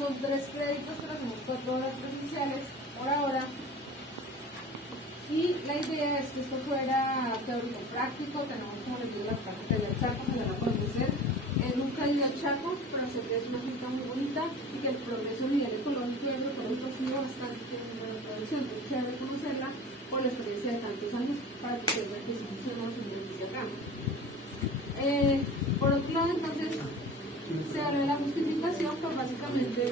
Son 3 créditos, pero hacemos 4 horas presenciales por ahora. Y la idea es que esto fuera teórico práctico. Tenemos, como les digo, la parte del Chaco, que van a conocer. Nunca he ido al Chaco, pero sé que es una finca muy bonita y que el progreso a nivel económico y agroeconómico ha sido bastante, tiene una buena producción. Entonces, hay que reconocerla por la experiencia de tantos años para que ustedes vean que sí funciona un beneficio acá. Por otro lado, entonces, se habla de la justificación, pues básicamente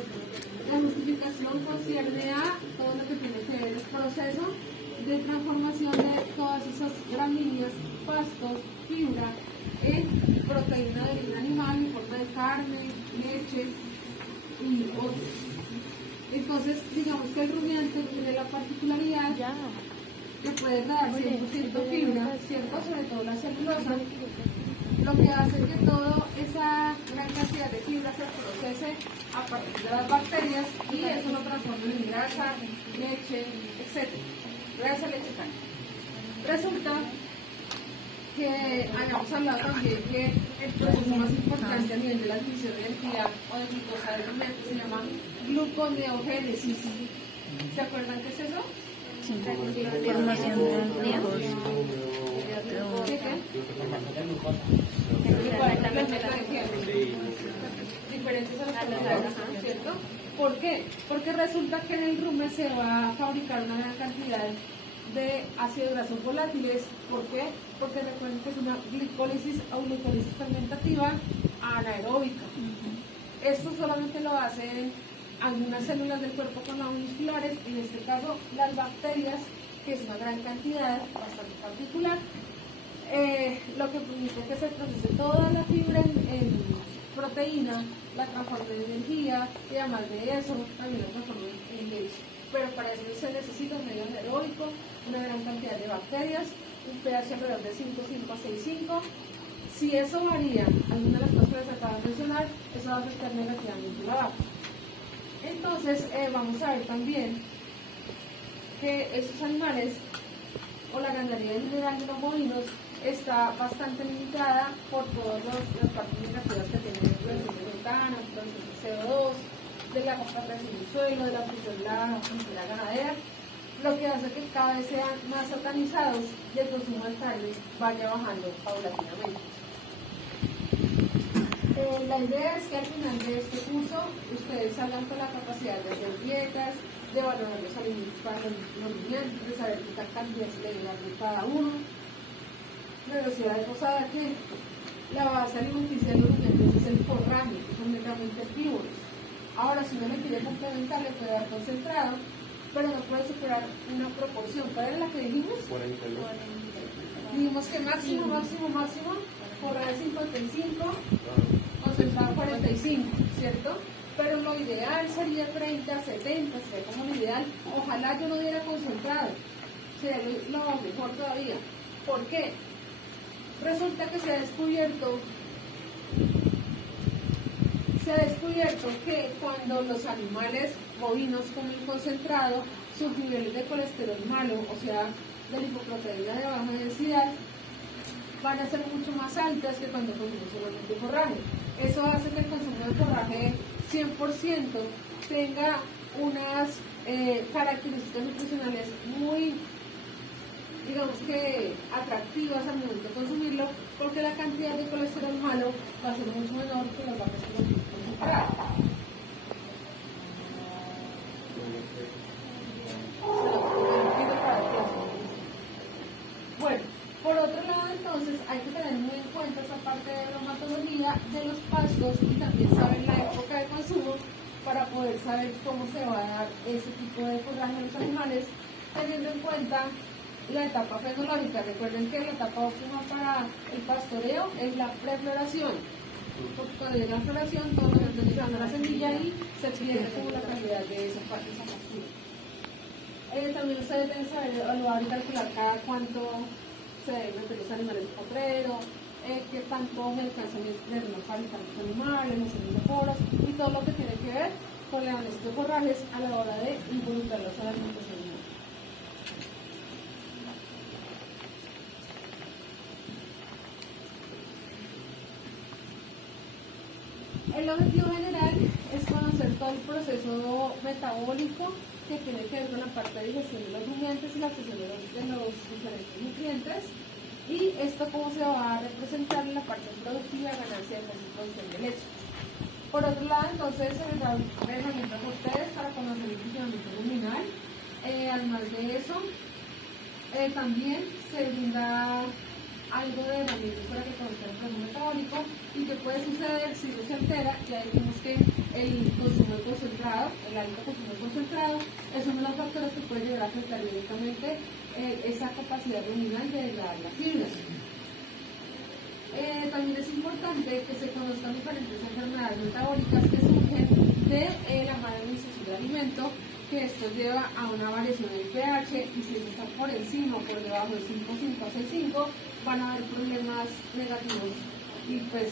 la justificación concierne a todo lo que tiene que ver el proceso de transformación de todas esas gramíneas, pastos, fibra, en proteína de origen animal en forma de carne, leche y otros. Entonces, digamos que el rumiante tiene la particularidad que puede dar 100% fibra, ¿cierto? Sobre todo la celulosa, lo que hace que toda esa gran cantidad de fibra se procese a partir de las bacterias y eso lo transforma en grasa, leche, etc. Grasa, leche, carne. Resulta que habíamos hablado también que el proceso más importante a nivel de la adquisición de energía o de glucosa del alimento se llama gluconeogénesis. ¿Se acuerdan qué es eso? Formación de diferentes alcaloides, ¿cierto? ¿Por qué? Porque resulta que en el rumen se va a fabricar una gran cantidad de ácidos grasos volátiles. ¿Por qué? Porque recuerden que es una glicólisis o glucólisis fermentativa anaeróbica. Esto solamente lo hacen algunas células del cuerpo musculares, en este caso las bacterias, que es una gran cantidad, bastante particular. Lo que permite que se procese toda la fibra en proteína, la transforme en energía y además de eso también la transforme en leche. Pero para eso se necesita un medio anaeróbico, una gran cantidad de bacterias, un pH alrededor de 5,5 a 6,5. Si eso varía, alguna de las cosas que les acabo de mencionar, eso va a afectar negativamente la vaca. Entonces, vamos a ver también que estos animales, o la ganadería en general de los bovinos, está bastante limitada por todas las partes negativas que tiene la producción de metano, la producción de CO2, de la contaminación del suelo, de la producción de la ganadera, lo que hace que cada vez sean más satanizados y el consumo de carne vaya bajando paulatinamente. La idea es que al final de este curso ustedes salgan con la capacidad de hacer dietas, de valorar los alimentos para los rumiantes, de saber qué cantidad se le debe dar de cada uno. Pero si hay posada que la base alimenticia de los rumiantes es el forraje, que son netamente herbívoros. Ahora, si uno le quiere complementar, le puede dar concentrado, pero no puede superar una proporción. ¿Cuál era la que dijimos? 40. Dijimos que máximo, forraje 55, concentrado 45, ¿cierto? Pero lo ideal sería 30, 70, sería como lo ideal. Ojalá yo no diera concentrado, sería lo mejor todavía. ¿Por qué? Resulta que se ha descubierto que cuando los animales bovinos comen concentrado, sus niveles de colesterol malo, o sea, de lipoproteína de baja densidad, van a ser mucho más altas que cuando consumimos solamente forraje. Eso hace que el consumo de forraje 100% tenga unas características nutricionales muy, digamos que atractivas al momento de consumirlo, porque la cantidad de colesterol malo va a ser mucho menor que las vacas que lo concentrado. Bueno, por otro lado, entonces, hay que tener muy en cuenta esa parte de bromatología de los pastos y también saber la época de consumo para poder saber cómo se va a dar ese tipo de forraje a los animales, teniendo en cuenta la etapa fenológica. Recuerden que la etapa óptima para el pastoreo es la prefloración. Porque cuando llega la floración, todo lo que está llegando a la semilla y se pierde como la calidad de esa parte, esa pastura. También ustedes deben saber evaluar y calcular cada cuánto se deben meter los animales de potrero, qué tanto me alcanzan los fabricar los animales, los seminoforos y todo lo que tiene que ver con la análisis de forrajes a la hora de involucrarlos a la alimentación animal. El objetivo general es conocer todo todo el proceso metabólico que tiene que ver con la parte de digestión de los nutrientes y la absorción de los diferentes nutrientes. Y esto cómo se va a representar en la parte productiva, ganancia de peso y producción de leche. Por otro lado, entonces se les da herramientas a ustedes para conocer el funcionamiento luminal. Además de eso, también se brinda algo de herramientas para que conozcan el proceso metabólico y qué puede suceder si no se altera. Ya dijimos que el consumo de concentrado, el alto consumo de concentrado, es uno de los factores que puede llegar a afectar directamente esa capacidad luminal de la fibra. También es importante que se conozcan diferentes enfermedades metabólicas que surgen de la mala administración del alimento, que esto lleva a una variación del pH, y si está por encima o por debajo de 5,5 a 6,5 van a haber problemas negativos y pues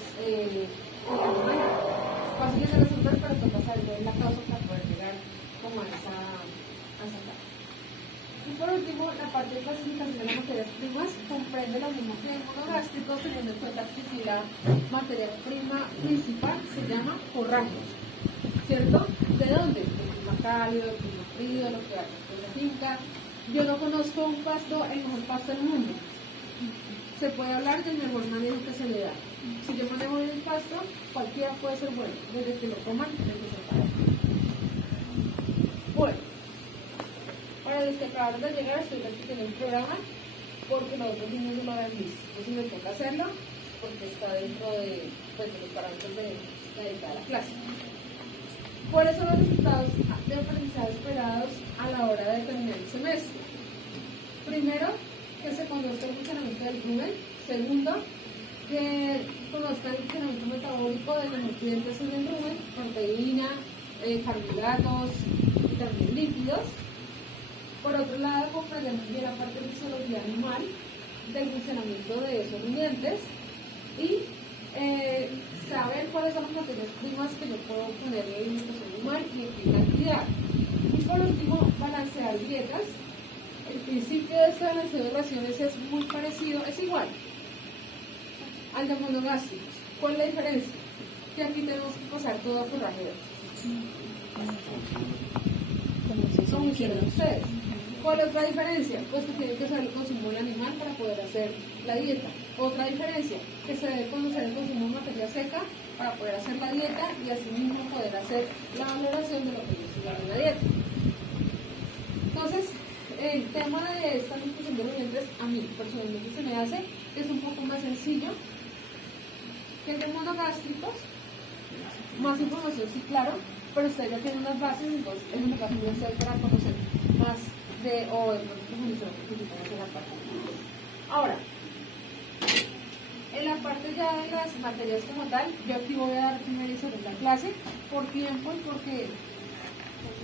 fáciles de resolver, pero toca saber la causa para poder llegar como a esa causa. Y por último, la parte de clasificación de las materias primas comprende lo mismo que en monogástricos, teniendo en cuenta que si la materia prima principal se llama forraje, ¿cierto? ¿De dónde? El clima cálido, el clima frío, lo que hay en la finca. Yo no conozco un pasto, el mejor pasto del mundo. Se puede hablar del mejor manejo que se le da. Si yo manejo bien el pasto, cualquiera puede ser bueno, desde que lo coman, desde que se paren. Bueno, para los que acabaron de llegar, estoy repitiendo el programa porque los otros niños no lo habían visto. Entonces me toca hacerlo porque está dentro de los parámetros de la dedicada a la clase. ¿Cuáles son los resultados de aprendizaje esperados a la hora de terminar el semestre? Primero, que se conozca el funcionamiento del rumen. Segundo, que conozca el funcionamiento metabólico de los nutrientes en el rumen, proteína, carbohidratos y también lípidos. Por otro lado, comprendemos bien la parte de fisiología animal, del funcionamiento de esos nutrientes y saber cuáles son las materias primas que yo puedo poner en alimentación animal y en qué cantidad. Y por último, balancear dietas. El principio de este balanceo de raciones es muy parecido, es igual al de monogástricos. ¿Cuál es la diferencia? Que aquí tenemos que pasar todo a forrajero. ¿Cómo hicieron ustedes? ¿Cuál es la diferencia? Pues que tienen que saber el consumo del animal para poder hacer la dieta. Otra diferencia, que se debe conocer el consumo de materia seca para poder hacer la dieta y así mismo poder hacer la valoración de lo que yo estoy dando en la dieta. Entonces, el tema de esta nutrición de nutrientes a mí personalmente se me hace que es un poco más sencillo que el de monogástricos. Más información, sí, claro, pero ustedes ya tienen unas bases, entonces es una base muy necesaria para conocer más de profundizar en la parte. Ahora, en la parte ya de las materias como tal, yo aquí voy a dar primero y segunda clase por tiempo y porque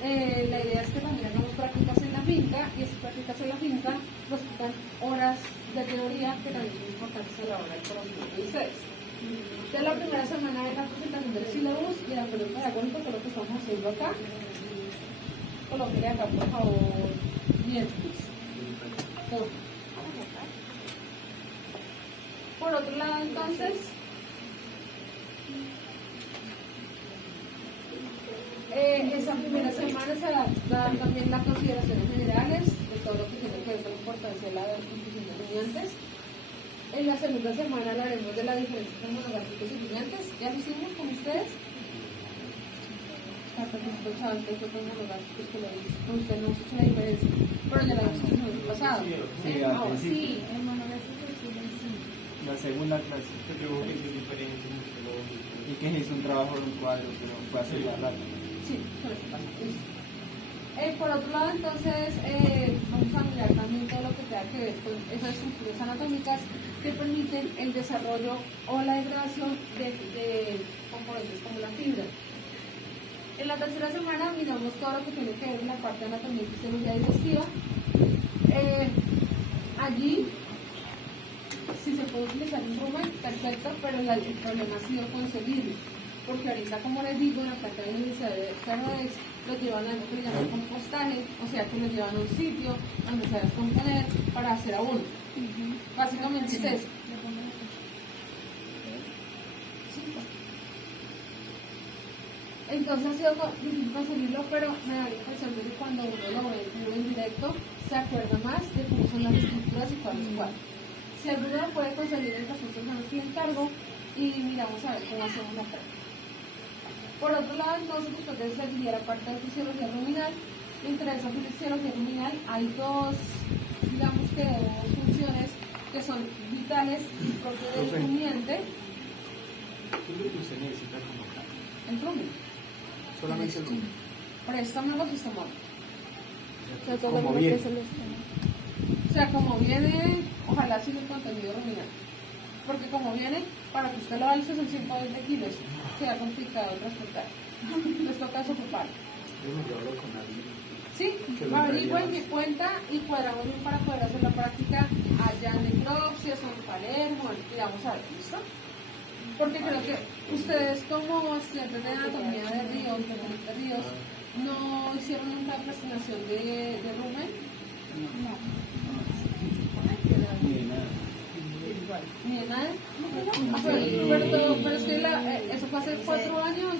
la idea es que también hagamos prácticas en la finca y esas prácticas en la finca nos quitan horas de teoría que también son importantes a la hora del conocimiento de ustedes. Entonces la primera semana es la presentación del sílabus y la pelota de agónico, que es lo que estamos haciendo acá. Colóquenle acá por favor 10 please. Por otro lado entonces, esa primera semana se dan también las consideraciones generales de todo lo que tiene que ver con la importancia de la nutrición de nutrientes. En la segunda semana hablaremos de la diferencia entre monogástricos y nutrientes. ¿Ya lo hicimos con ustedes? Antes fue con monogástricos que lo hice. Con usted no hemos hecho la diferencia, pero ya la hemos hecho el mes pasado. Sí, en monogástricos sí. La segunda clase. Pero que es diferente. Y que es un trabajo de un cuadro, pero fue hacer la rata. Sí, por otro lado, entonces, vamos a mirar también todo lo que tenga que ver con esas estructuras anatómicas que permiten el desarrollo o la degradación de componentes como la fibra. En la tercera semana miramos todo lo que tiene que ver con la parte de anatomía y fisiología digestiva. Allí, si se puede utilizar un rumen, perfecto, pero el problema ha sido conseguirlo. Porque ahorita, como les digo, en la planta de inicial de carnes los llevan a lo que le llaman compostaje, o sea que los llevan a un sitio donde se va a descomponer para hacer abono. Básicamente es eso. Entonces ha sido difícil conseguirlo, pero me da la impresión de que cuando uno lo ve en directo, se acuerda más de cómo son las estructuras y cuál es cuál. Si alguno lo puede conseguir en las personas que encargo y miramos a ver cómo hacemos la práctica. Por otro lado, entonces, después de seguir la parte de fisiología ruminal, entre esa fisiología ruminal hay dos, digamos que dos funciones que son vitales y propias del rumiante. ¿Qué es lo que usted necesita como tal? El rumen. Solamente el rumen. Préstamelo si está mal. Como bien. O sea, como viene, ojalá sin el contenido ruminal. Porque como viene, para que usted lo alce son 120 kilos, queda complicado transportar. Les toca desocupar. Yo me hablo con alguien. Sí, averigüen mi cuenta y cuadramos bien para poder hacer la práctica allá en necropsias o en Palermo, y vamos a ver, ¿listo? Porque creo que ustedes como estudiantes de anatomía de Ríos, de Ríos, no hicieron nunca presentación de rumen. No. Ni de nada. Ni de nada. Pero es que eso fue hace 4 años.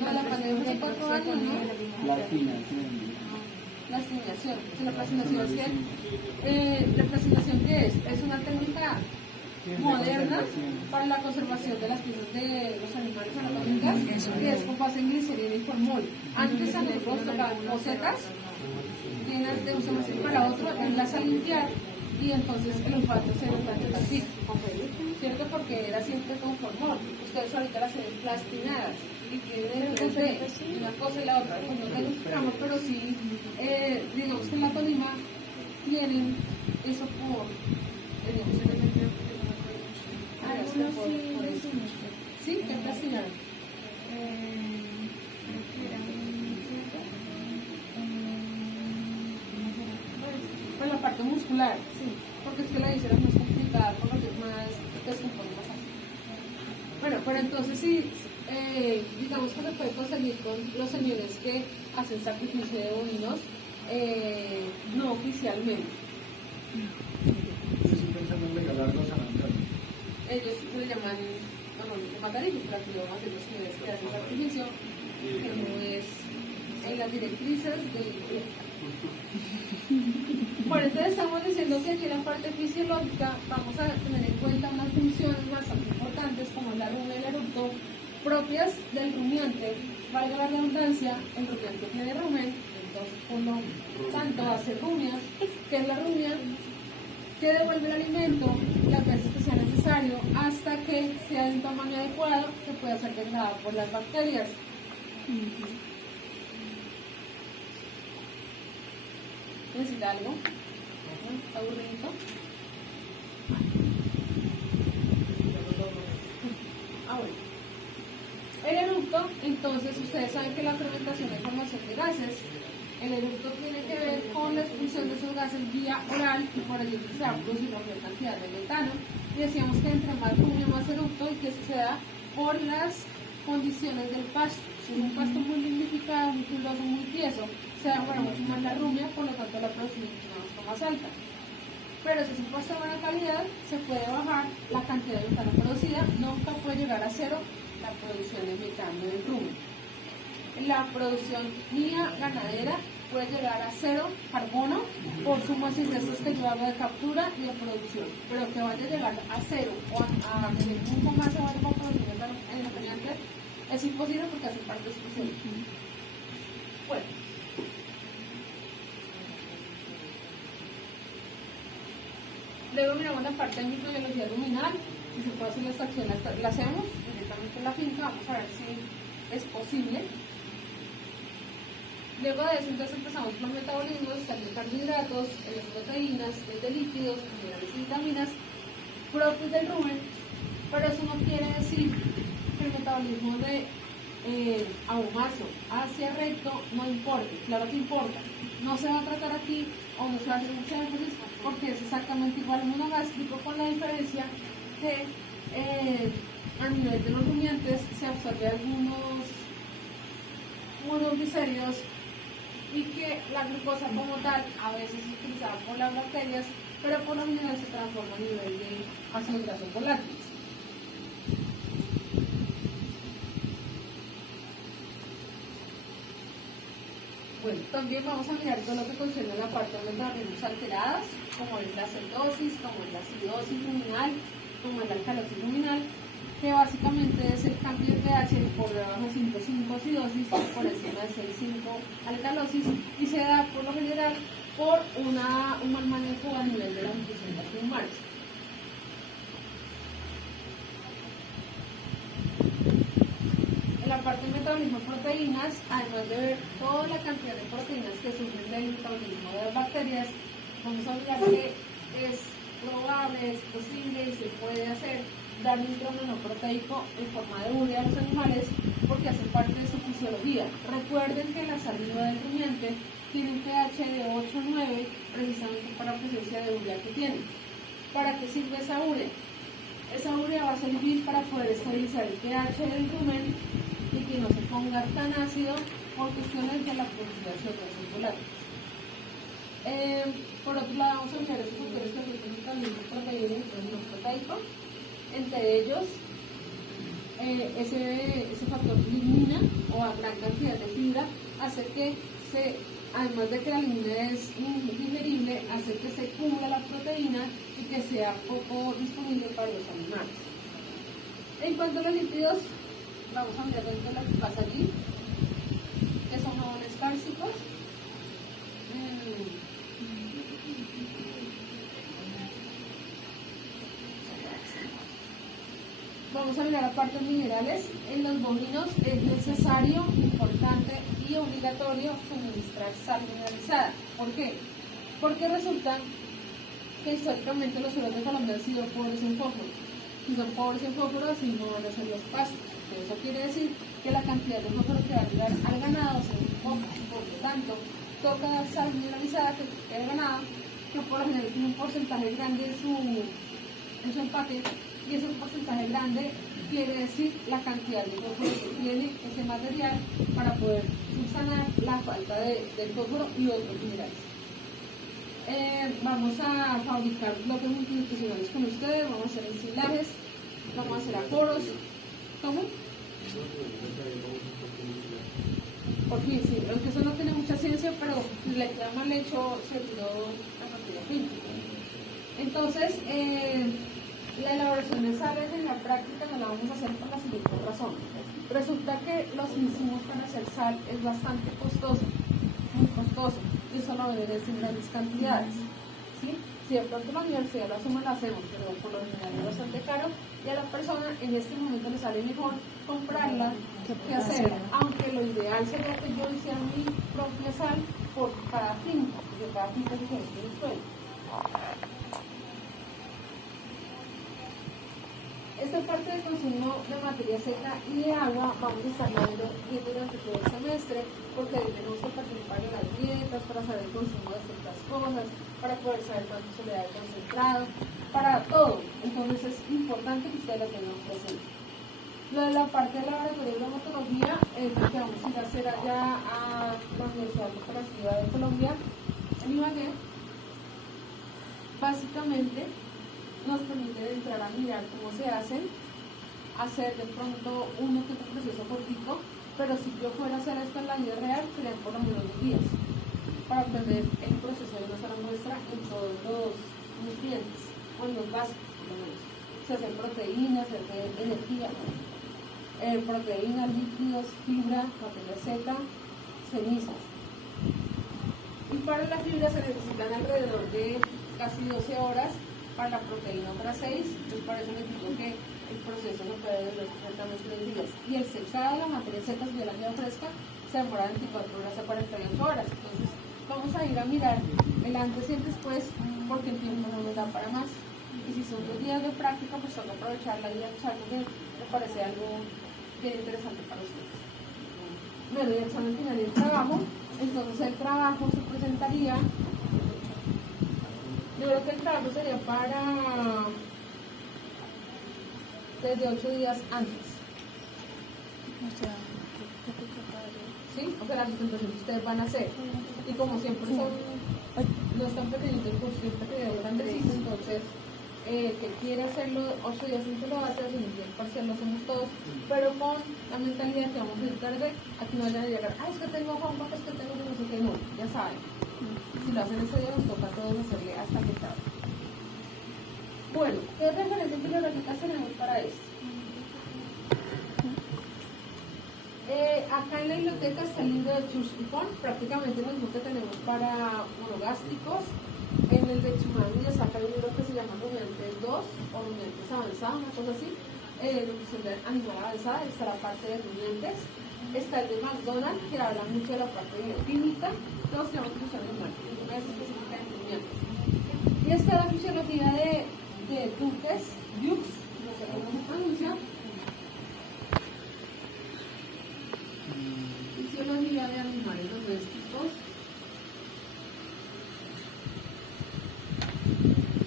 No, la pandemia fue hace 4 años, ¿no? La afinación. La asignación. La plasminación es que, ¿la plasminación qué es? Es una técnica moderna para la conservación de las piezas de los animales anatómicas, que es con base en glicerina y formol. Antes a nosotros tocaban posetas llenas de un semestre para otro, irlas a limpiar y entonces el olfato se lo plantea así, ¿cierto? Porque era siempre con formol. Ustedes ahorita las ven plastinadas y tienen una cosa y la otra. Pues no te buscamos, pero sí, digamos que en la Tolima tienen eso por, sí, que plastinado. Pues la parte muscular, sí, porque es que la visera es más complicada, por lo que es más descompone más fácil. Bueno, pero entonces sí, digamos que se puede conseguir con los señores que hacen sacrificio de bovinos, no oficialmente. Yo estoy pensando en regalarlos a Antonio. Ellos le llaman normalmente matarillos, pero aquí vamos a hacer los señores que hacen sacrificio, que no es en las directrices del Bueno, entonces estamos diciendo que aquí en la parte fisiológica vamos a tener en cuenta unas funciones bastante importantes como la runa y el eructo propias del rumiante. Valga la redundancia, el rumiante tiene rumen, entonces por lo tanto hace rumia, que es la rumia que devuelve el alimento las veces que sea necesario hasta que sea de un tamaño adecuado que pueda ser degradado por las bacterias. ¿Necesita algo? ¿Está aburrido? Bueno. El eructo, entonces, ustedes saben que la fermentación de formación de gases, el eructo tiene que ver con la expulsión de esos gases vía oral y por ello se va a producir una mayor cantidad de metano. Y decíamos que entre más rumia, más eructo y que eso se da por las condiciones del pasto. Si es un pasto muy lignificado, muy fibroso, muy tieso, se demora mucho más la rumia, por lo tanto la producción es más alta. Pero si es un pasto de buena calidad, se puede bajar la cantidad de metano producida, nunca puede llegar a cero la producción de metano del rumen. La producción mía ganadera puede llegar a cero carbono por sumas y restos que yo hago de captura y de producción, pero que vaya a llegar a cero o a tener un poco más de bajo producción en el ambiente es imposible porque hace parte de su proceso. Bueno. Luego miramos la parte de microbiología ruminal, si se puede hacer la extracción, la hacemos directamente en la finca, vamos a ver si es posible. Luego de eso entonces empezamos con los metabolismos, están los carbohidratos, las proteínas, de líquidos, minerales y vitaminas propios del rumen, pero eso no quiere decir que el metabolismo de ahumazo hacia recto no importe, claro que importa. No se va a tratar aquí, o no se va a hacer mucho énfasis, porque es exactamente igual al monogástrico, con la diferencia que a nivel de los rumiantes se absorbe algunos monoglicéridos y que la glucosa como tal a veces es utilizada por las bacterias, pero por lo general se transforma a nivel de ácidos grasos volátiles. Bueno, también vamos a mirar todo lo que concierne la parte de metabolismos alteradas, como es la acidosis, como es la acidosis luminal, como es la alcalosis luminal, que básicamente es el cambio de pH por debajo de 5,5 acidosis, por encima de 6,5 alcalosis, y se da por lo general por un mal manejo a nivel de la nutrición de los animales. En la parte de metabolismo de proteínas, además de ver toda la cantidad de proteínas que surgen del metabolismo de las bacterias, vamos a hablar que es probable, es posible y se puede hacer dar nitrógeno no proteico en forma de urea a los animales porque hace parte de su fisiología. Recuerden que la saliva del rumiante tiene un pH de 8 o 9 precisamente para la presencia de urea que tiene. ¿Para qué sirve esa urea? Esa urea va a servir para poder estabilizar el pH del rumen y que no se ponga tan ácido por cuestiones de la producción de CO2 circular. Por otro lado, vamos a mirar esos factores que afectan el metabolismo proteína y nitrógeno proteico. Entre ellos, ese factor lignina o a gran cantidad de fibra hace que además de que la lignina es digerible, hace que se cubra la proteína y que sea poco disponible para los animales. En cuanto a los lípidos, vamos a mirar dentro de lo que pasa allí, que son jabones cálcicos. Vamos a mirar la parte de minerales. En los bovinos es necesario, importante y obligatorio suministrar sal mineralizada. ¿Por qué? Porque resulta que históricamente los suelos de Colombia han sido pobres en fósforo. Si son pobres en fósforo, así no van a ser los pastos. Eso quiere decir que la cantidad de fósforo que va a llegar al ganado es poca. Por lo tanto, toca dar sal mineralizada que el ganado, que por lo general tiene un porcentaje grande en su empaque, y ese porcentaje grande quiere decir la cantidad de fósforo que tiene ese material para poder subsanar la falta de fósforo y otros minerales. Vamos a fabricar bloques multinutricionales con ustedes, vamos a hacer ensilajes, vamos a hacer aporos. ¿Cómo? Por fin, sí, aunque eso no tiene mucha ciencia, pero le queda mal hecho seguro la materia prima. Entonces, la elaboración de sales en la práctica no la vamos a hacer por la siguiente razón. Resulta que los insumos para hacer sal es bastante costoso, muy costoso, y eso lo venden en grandes cantidades. ¿Sí? Si de pronto la universidad lo asume, lo hacemos, pero por lo general es bastante caro y a la persona en este momento le sale mejor comprarla que hacerla. Aunque lo ideal sería que yo hiciera mi propia sal por cada finca, porque cada finca es diferente del suelo. Esta parte del consumo de materia seca y de agua vamos a estar viendo durante todo el semestre, porque tenemos que participar en las dietas para saber el consumo de ciertas cosas, para poder saber cuánto se le da el concentrado, para todo. Entonces es importante que ustedes lo tengan presente. Lo de la parte de laboratorio de bromatología es lo que vamos a ir a hacer allá a la Universidad Cooperativa de Colombia, en Ibagué. Básicamente nos permite entrar a mirar cómo se hacen, hacer de pronto uno que otro proceso cortico, pero si yo fuera a hacer esto en la vida real, serían por lo menos 2 días para obtener el proceso de una sola muestra en todos los nutrientes, o en los básicos por lo menos. Se hacen proteínas, se hace energía, proteínas, líquidos, fibra, materia seca, cenizas. Y para la fibra se necesitan alrededor de casi 12 horas, para la proteína otras 6, entonces por eso les digo que el proceso no puede durar completamente 3 días. Y el secado de la materia seca, si yo la quedo fresca, se demora 24 horas a 48 horas. Entonces vamos a ir a mirar el antes y el después, porque el tiempo no nos da para más. Y si son 2 días de práctica, pues toca aprovecharla y echar, porque me parece algo bien interesante para ustedes. Bueno, y el examen final y el trabajo. Entonces el trabajo se presentaría, yo creo que el trabajo sería para desde 8 días antes. ¿Sí? O sea, la sustentación que ustedes van a hacer. Y como siempre son, no están pequeñitos, por siempre que duran grandecitos, entonces que quiere hacerlo 8 días antes lo hace, el día parcial lo hacemos todos, pero con la mentalidad que vamos a ir tarde, a que no vayan a llegar, es que tengo homework, es que tengo no sé qué, no, ya saben. Si lo hacen ese día, nos toca a todos hacerle hasta que tarde. Bueno, ¿qué referencias bibliográficas tenemos para esto? Acá en la biblioteca está el libro de Chus y Pon, prácticamente el mismo que tenemos para monogástricos. En el de Chumani ya saca un libro que se llama Rumiantes 2 o Rumiantes Avanzada, una cosa así. Nutrición animal avanzada, está la parte de rumiantes. Está el de McDonald, que habla mucho de la parte de química. Todos se llama nutrición animal, una vez específica de rumiantes. Y está la fisiología de Dukes, no sé cómo se pronuncia. Fisiología de animales domésticos.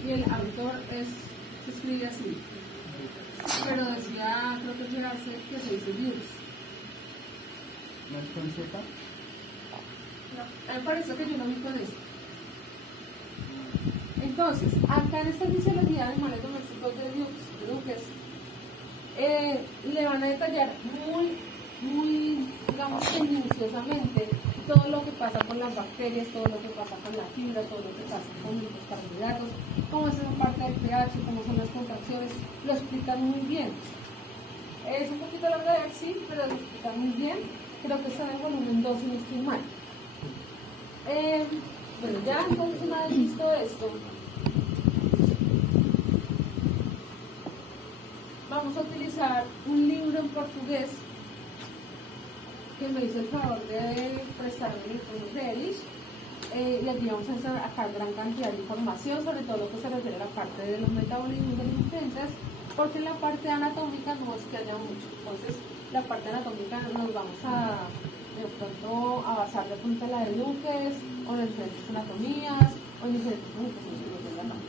Y el autor se escribe así. Pero decía, creo que era que se dice Dukes. ¿No es con Z? No, me parece que yo lo vi con eso. Entonces, acá en esta fisiología de animales domésticos de Dukes, le van a detallar muy, digamos, minuciosamente todo lo que pasa con las bacterias, todo lo que pasa con la fibra, todo lo que pasa con los carbohidratos, cómo es esa parte del pH, cómo son las contracciones, lo explican muy bien. Es un poquito largo de ver, sí, pero lo explican muy bien. Creo que está en el volumen 2 si no estoy mal. Bueno, ya entonces una vez visto esto, vamos a utilizar un libro en portugués que me hizo el favor de prestarme el libro de Elish. Y aquí vamos a sacar gran cantidad de información sobre todo lo que se refiere a la parte de los metabolismos de los nutrientes, porque en la parte anatómica no es que haya mucho. Entonces, la parte anatómica nos vamos a de pronto a basar de pronto en la de Dukes, o en diferentes anatomías, o en diferentes publicaciones que nos vengan.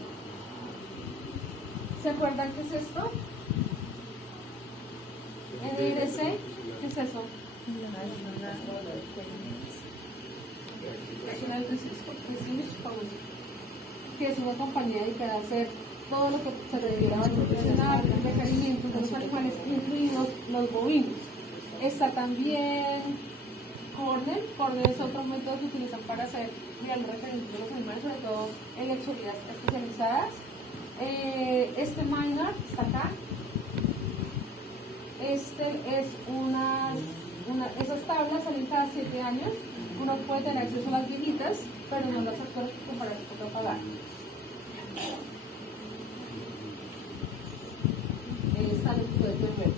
¿Se acuerdan qué es esto? NRC, ¿qué es eso? Que es una compañía dedicada a hacer todo lo que se refiere a nutricional, requerimientos de los animales, incluidos los bovinos. Está también Cornell es otro método que utilizan para hacer los requerimientos de los animales, sobre todo en lechorías especializadas. Este Maynard está acá. Esas tablas salen cada 7 años. Uno puede tener acceso a las viejitas, pero no las actuales que comparar con pagar.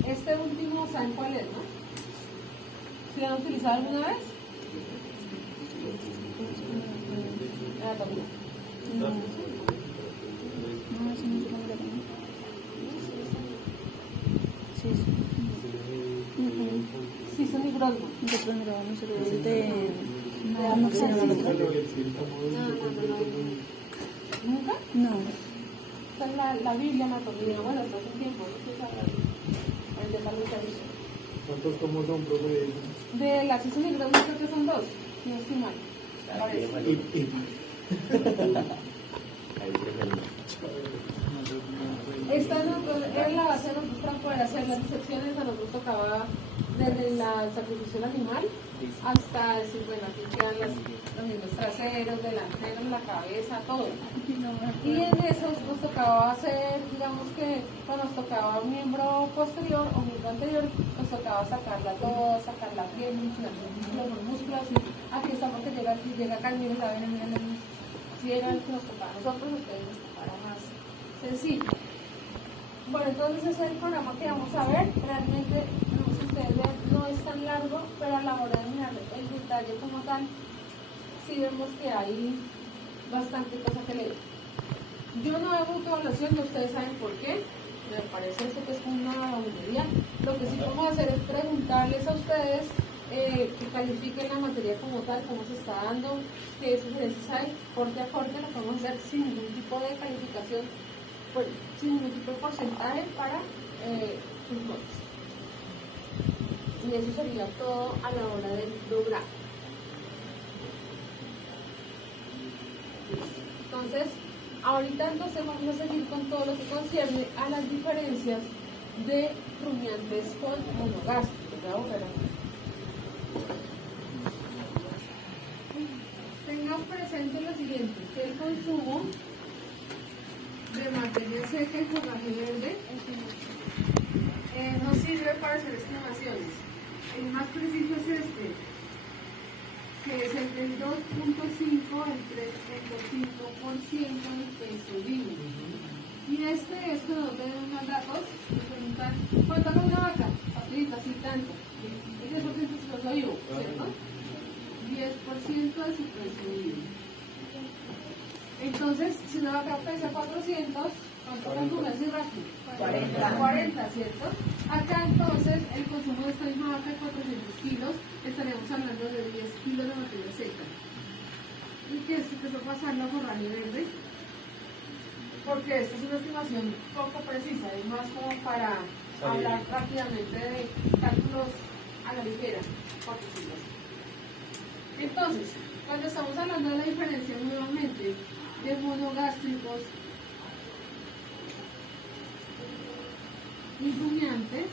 Este último, ¿saben cuál es, no? ¿Sí lo han utilizado alguna vez? Anatomía. Sí, son libros. ¿Nunca? No. Esta es la Biblia, anatomía. Bueno, no hace tiempo, el de Carlos. ¿Cuántos tomos son, profe? De las 6 libros, creo que son 2. No estoy mal. Esta es la base de nosotros para poder hacer las disecciones. A nosotros tocaba desde el sacrificio del animal hasta decir, bueno, aquí quedan los miembros traseros, delanteros, la cabeza, todo. Y en eso nos tocaba hacer, digamos que cuando nos tocaba un miembro posterior o miembro anterior, nos tocaba sacarla todo, sacar la piel, los músculos, y aquí está porque llega acá, miren, si era el que nos tocaba a nosotros, ustedes nos tocara más sencillo. Bueno, entonces ese es el programa que vamos a ver. Realmente, si ustedes ven, no es tan largo, pero a la hora de mirar el detalle como tal, sí vemos que hay bastante cosa que leer. Yo no hago autoevaluación, ustedes saben por qué. Me parece eso que es una babonería. Lo que sí vamos a hacer es preguntarles a ustedes que califiquen la materia como tal, cómo se está dando, qué sugerencias hay, corte a corte, lo podemos hacer sin ningún tipo de calificación, pues, sin ningún tipo de porcentaje para sus notas. Y eso sería todo a la hora del programa. Entonces, Ahorita entonces vamos a seguir con todo lo que concierne a las diferencias de rumiantes con monogástricos. Voy a borrar aquí. Tengan presente lo siguiente, que el consumo de materia seca y forraje verde no sirve para hacer estimaciones. El más preciso es este, que es el del 2.5 al 3.5% del peso vivo. Y este es cuando tienen unos datos que preguntan, ¿cuánto con una vaca? Facilita, así tanto. El 10% de su peso vivo, ¿cierto? 10% de su peso vivo. Entonces, si una vaca pesa 400, ¿cuánto consume así rápido? 40, ¿cierto? Acá entonces el consumo de esta misma vaca de 400 kilos, estaríamos hablando de 10 kilos de materia seca. ¿Y qué es? Empezó a pasarlo a forraje verde, porque esta es una estimación poco precisa, es más como para hablar rápidamente de cálculos a la ligera, por decirlo así. Entonces, cuando estamos hablando de la diferencia nuevamente de monogástricos y rumiantes,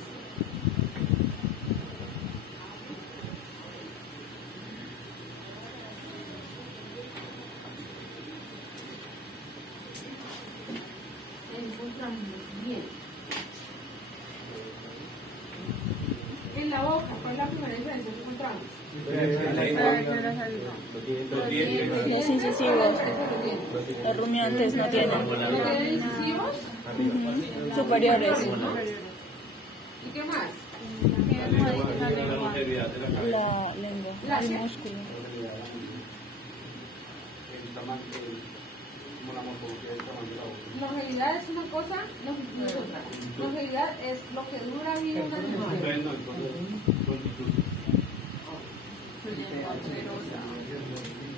encontramos bien. En la boca, ¿cuál es la primera diferencia que encontramos? Los incisivos, los rumiantes no tienen. ¿No tienen incisivos? Superiores. ¿Y qué más? La lengua, ¿La el qué? músculo. Longevidad es una cosa, longitud es otra. Longevidad es lo que dura vida un animal.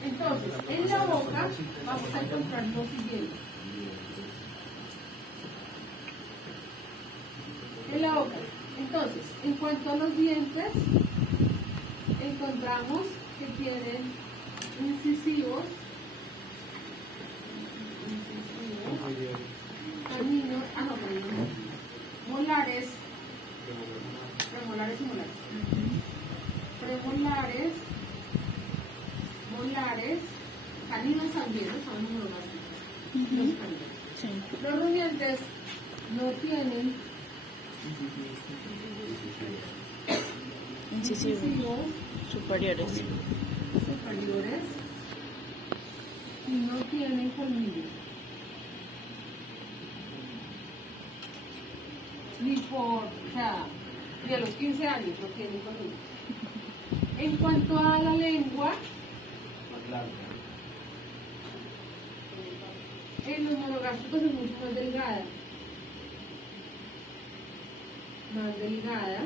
Entonces, en la boca vamos a encontrar lo siguiente. En la boca. Entonces, en cuanto a los dientes, encontramos que tienen incisivos, caninos, molares, premolares y molares. Premolares, molares, caninos también, son monogástricos. Los caninos. Sí. Los rumiantes no tienen Incisivos superiores. superiores y no tienen colmillos. Ni a los 15 años no tienen colmillos. En cuanto a la lengua, en los monogástricos es mucho más delgada. Más delgada.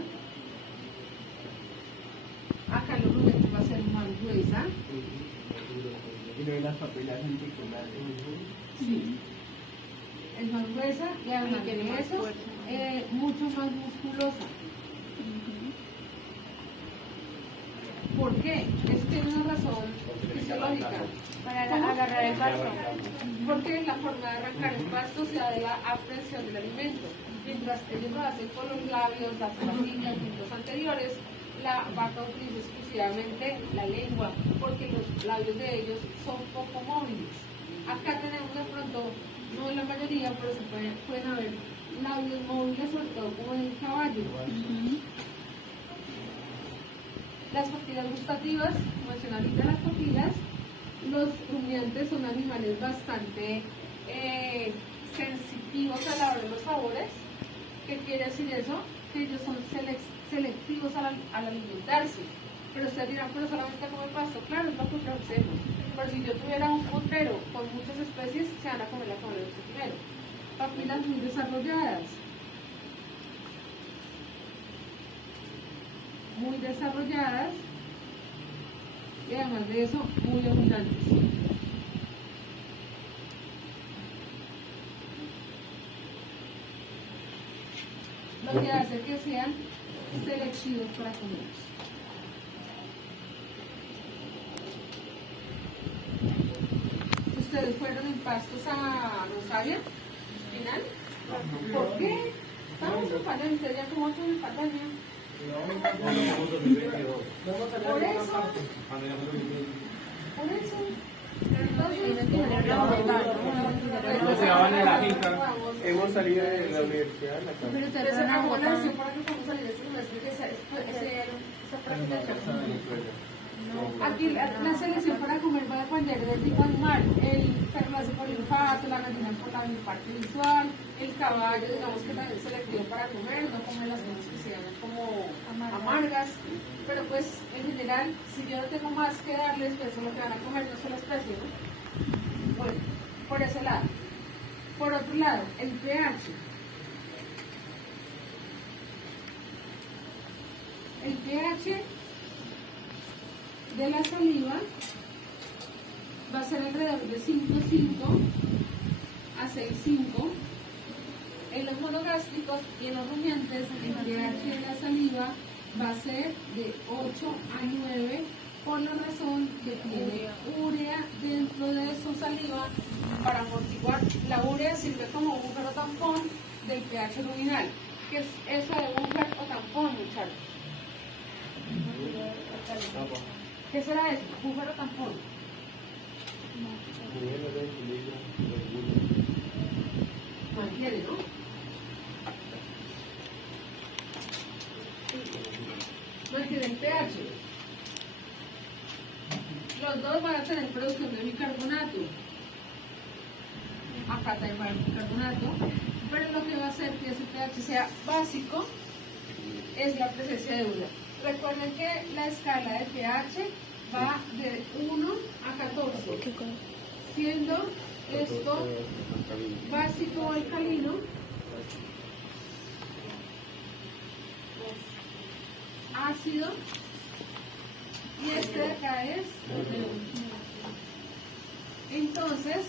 Acá los rumiantes va a ser más gruesa. Y lo de las papilas ventriculares. Sí. Es más gruesa y además de eso, mucho más musculosa. ¿Por qué? Eso tiene una razón fisiológica. Para agarrar el pasto. Porque la forma de arrancar el pasto se da de la aprehensión del alimento. Mientras ellos lo hacen con los labios, las patillas, los anteriores, la vaca utiliza exclusivamente la lengua, porque los labios de ellos son poco móviles. Acá tenemos de pronto, no en la mayoría, pero se pueden haber labios móviles, sobre todo como en el caballo. Las papilas gustativas, mencioné ahorita las papilas, los rumiantes son animales bastante sensitivos a la hora de los sabores. ¿Qué quiere decir eso? Que ellos son selectivos al alimentarse. Pero ustedes dirán, pero solamente come pasto. Claro, es lo que hacemos. Pero si yo tuviera un puntero con muchas especies, se van a comer la comida de usted primero. Papilas muy desarrolladas. Muy desarrolladas. Y además de eso, muy abundantes. Lo que hace que sean selectivos para comer. Ustedes ustedes fueron en Pastos a Rosario, final. ¿Por qué? Estamos en pandemia, ya como otros en pandemia. Por eso. No se daban en la finca. Hemos salido de la universidad, la casa. Pero te Pero van a esa botar. población para que podamos salir de este semestre, que esa práctica de aquí la selección para comer va a depender del tipo animal. El perro lo hace por el olfato, la gallina por la parte visual, el caballo, digamos que también es selectivo para comer, no comer las cosas que sean como amargas. Pero pues en general, si yo no tengo más que darles, pues eso es lo que van a comer, no solo especie, ¿no? Bueno, por ese lado. Por otro lado, el pH. El pH de la saliva va a ser alrededor de 5,5 a 6,5. En los monogástricos y en los rumiantes, el pH de la saliva va a ser de 8 a 9 por la razón que tiene urea dentro de su saliva para amortiguar. La urea sirve como búfero tampón del pH luminal. ¿Qué es eso de búfero o tampón, muchachos? ¿Qué será eso? Búfero tampón. Mantiene, ¿no? Mantiene el pH. Los dos van a tener producción de bicarbonato. Acá también va a haber bicarbonato. Pero lo que va a hacer que ese pH sea básico es la presencia de urea. Recuerden que la escala de pH va de 1 a 14, ¿Qué cosa? siendo esto básico o alcalino, ácido, y este de acá es neutro. Entonces,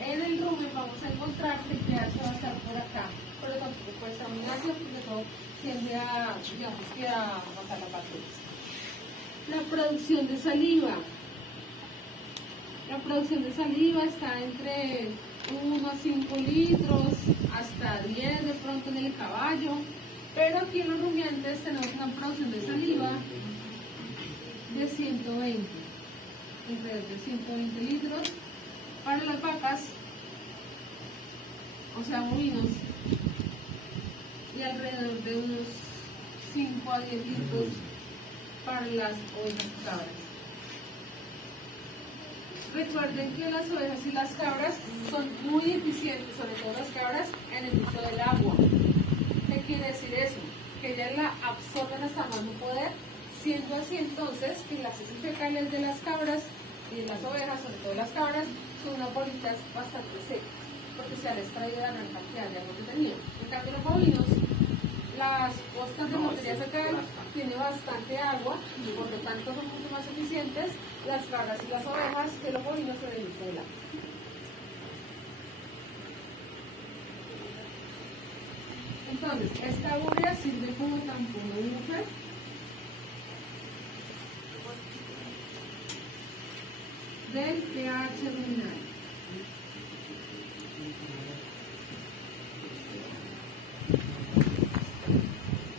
en el rumen vamos a encontrar que el pH va a estar por acá, pero tampoco puede estar muy ácido porque todo tiende a, digamos, que a matar las bacterias. La producción de saliva. La producción de saliva está entre 1 a 5 litros, hasta 10 de pronto en el caballo, pero aquí en los rumiantes tenemos una producción de saliva de 120, alrededor de 120 litros. Para las vacas, o sea, bovinos, y alrededor de unos 5 a 10 litros para las ovejas y cabras. Recuerden que las ovejas y las cabras son muy eficientes, sobre todo las cabras, en el uso del agua. ¿Qué quiere decir eso? Que ellas la absorben hasta más no poder, siendo así entonces que las heces fecales de las cabras y de las ovejas, sobre todo las cabras, son unas bolitas bastante secas, porque se han extraído la gran cantidad de agua que tenían. En cambio, los bovinos, las postas de materia fecal tienen bastante agua y por lo tanto son mucho más eficientes las cabras y las ovejas que los bovinos en el uso del agua. Entonces, esta urea sirve como tampón de buffer. Del pH luminal.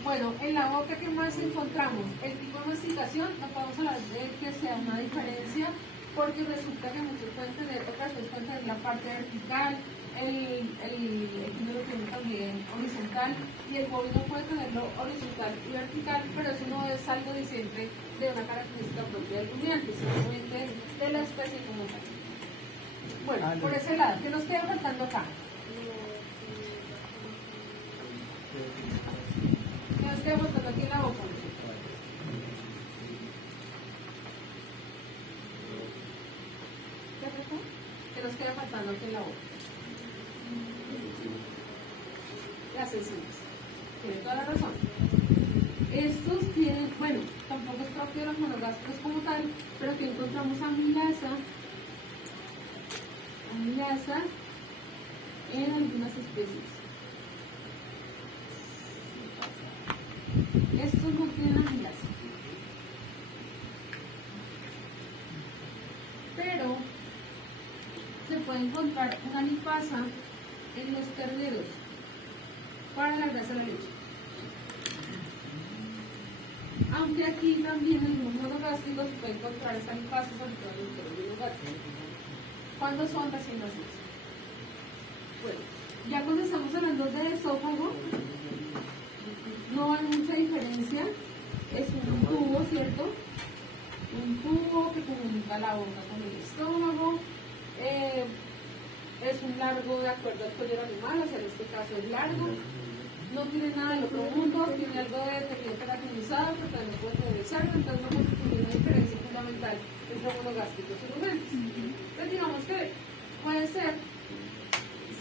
Bueno, en la boca, ¿qué más encontramos? El tipo de masticación, no podemos hablar de que sea una diferencia, porque resulta que muchos pueden tener, otras veces pueden tener la parte vertical, el lo tiene también horizontal, y el bovino puede tenerlo horizontal y vertical, pero eso no es algo diciente de una característica propia del rumiante, simplemente de la especie como tal. Bueno, por ese lado, ¿qué nos queda faltando acá? ¿Qué nos queda faltando aquí en la boca? ¿Qué nos queda faltando aquí en la boca? Las encías. Tiene toda la razón. Estos tienen, bueno, tampoco es propio de los monogástricos como tal, pero aquí encontramos amilasa en algunas especies. Estos no tienen amilasa. Pero se puede encontrar una lipasa en los terneros para la grasa de la leche. Aunque aquí también en los monogástricos se puede encontrar esta lipasa, sobre todo en los terneros gástricos, cuando son recién nacidos. Bueno, ya cuando estamos hablando de esófago, no hay mucha diferencia, es un tubo, ¿cierto? Un tubo que comunica la boca con el estómago, es un largo de acuerdo al cuello del animal, o sea, en este caso es largo, no tiene nada del otro mundo, tiene algo de tejido caracterizado, pero también puede tener sarna, entonces no constituye una diferencia fundamental entre monogástricos y rumentos. Entonces digamos que puede ser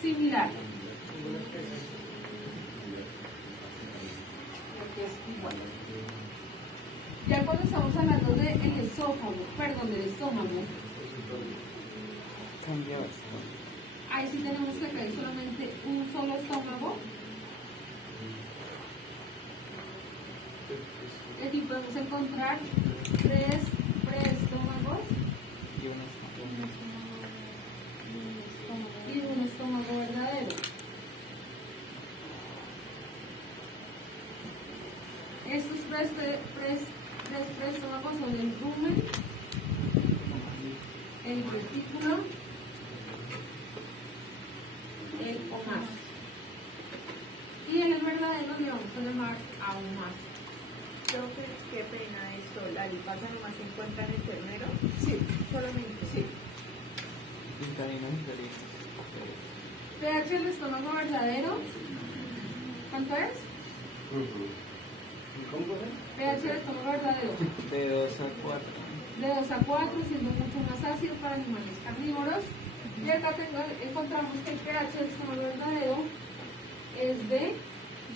similar. Es igual. Ya cuando estamos hablando del esófago, perdón, del estómago, Cambia bastante. ahí sí tenemos que crear solamente un solo estómago. Aquí podemos encontrar tres preestómagos Y y un estómago verdadero. Estos tres preestómagos son el rumen, el retículo, el omas. Y en el verdadero le vamos a llamar aún más. Profe, qué pena esto. ¿La lipasa nomás se encuentra en el ternero? Sí, solamente, sí. vitaminas diferentes. pH del estómago verdadero, ¿cuánto es? ¿Cómo fue? pH del estómago verdadero, De 2 a 4. de 2 a 4, siendo mucho más ácido para animales carnívoros. Y acá encontramos que el pH del estómago verdadero es de,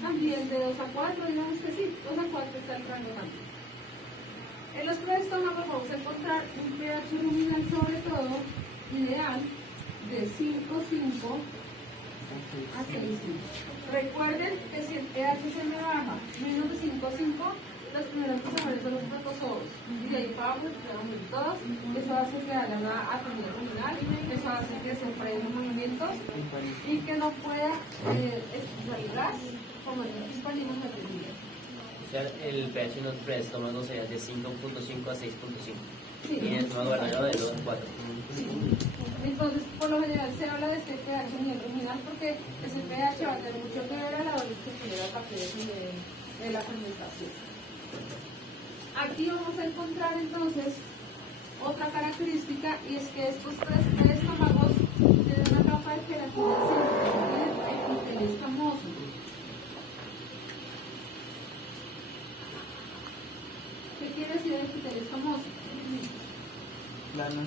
también de 2 a 4, digamos que sí, 2 a 4 está el rango también. En los preestómagos vamos a encontrar un pH ruminal, sobre todo, ideal, de 5,5 a 6,5. Recuerden que si el pH se me baja menos de 5,5, los primeros que se mueren son los protozoos. Y de ahí para abajo se quedan muy todos. Eso hace que haya una atonía ruminal, eso hace que se frenen los movimientos y que no pueda expulsar el gas como el hispanino en la teoría. O sea, el pH en los preestómagos sería de 5.5 a 6.5. Sí. Y en el estómago verdadero de 2 a 4. Entonces, por lo general se habla de este pH a nivel ruminal porque ese pH va a tener mucho que ver a la hora que genera bacterias de la fermentación. Aquí vamos a encontrar entonces otra característica, y es que estos tres preestómagos tienen una capa de queratina central, el epitelio escamoso. ¿Qué quiere decir el epitelio escamoso? Plano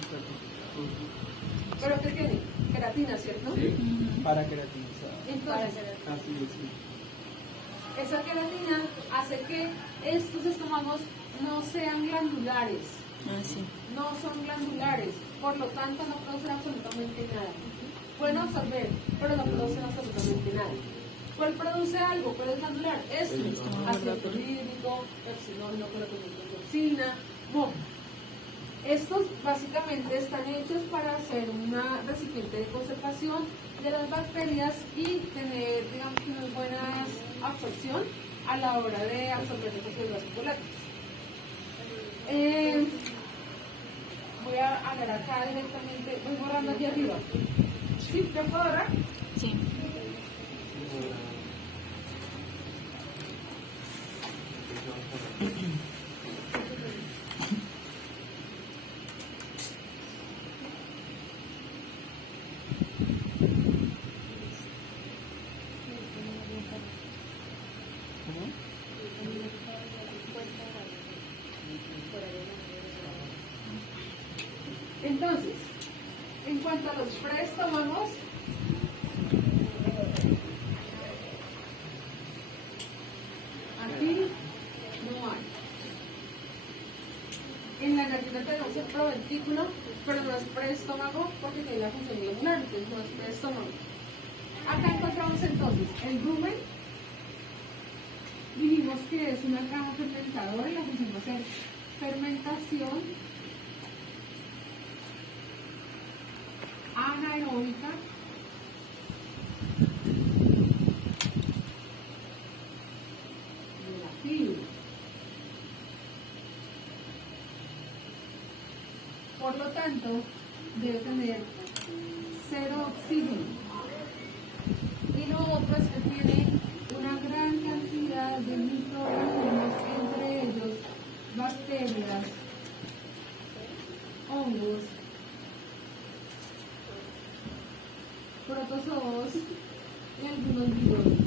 ¿Pero qué tiene? Queratina, ¿cierto? para queratinizar. Entonces, Así es. Sí. esa queratina hace que estos estómagos no sean glandulares, Ah, sí. no son glandulares, por lo tanto no producen absolutamente nada. Pueden absorber, pero no producen absolutamente nada. ¿Cuál produce algo? ¿Cuál es glandular? Esto, ácido clorhídrico, epsilon, no toxina, no. Estos básicamente están hechos para hacer una recipiente de conservación de las bacterias y tener, digamos, una buena absorción a la hora de absorber los fibras volátiles. Voy a agarrar acá directamente, voy borrando aquí arriba. ¿Sí? ¿Ya puedo borrar? Sí. Entonces, en cuanto a los preestómagos, aquí no hay. En la gallina tenemos el proventículo, pero no es preestómago porque tiene la función glandular, entonces no es preestómago. Acá encontramos entonces el rumen. Dijimos que es una caja fermentadora y la función va a ser fermentación anaeróbica Por lo tanto, debe tener cero oxígeno. Y lo otro es que tiene una gran cantidad de microorganismos, entre ellos bacterias, hongos, protozoos y algunos biólogos.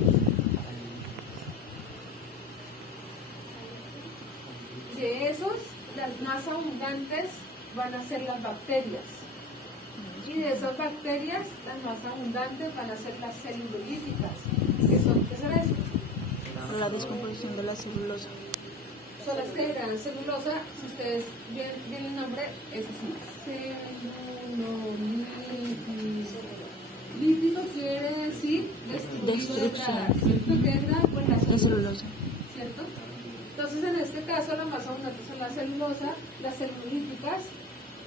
De esos, las más abundantes van a ser las bacterias. Y de esas bacterias, las más abundantes van a ser las celulolíticas. ¿Qué será eso? La descomposición de la celulosa. Son las que degradan celulosa. Si ustedes ven el nombre, es así. Celulolítica. Lítico quiere decir destruir, degradar. ¿Cierto? ¿Qué degrada? Pues la La celulosa. ¿Cierto? Entonces, en este caso, las más abundantes son la celulosa, las celulolíticas,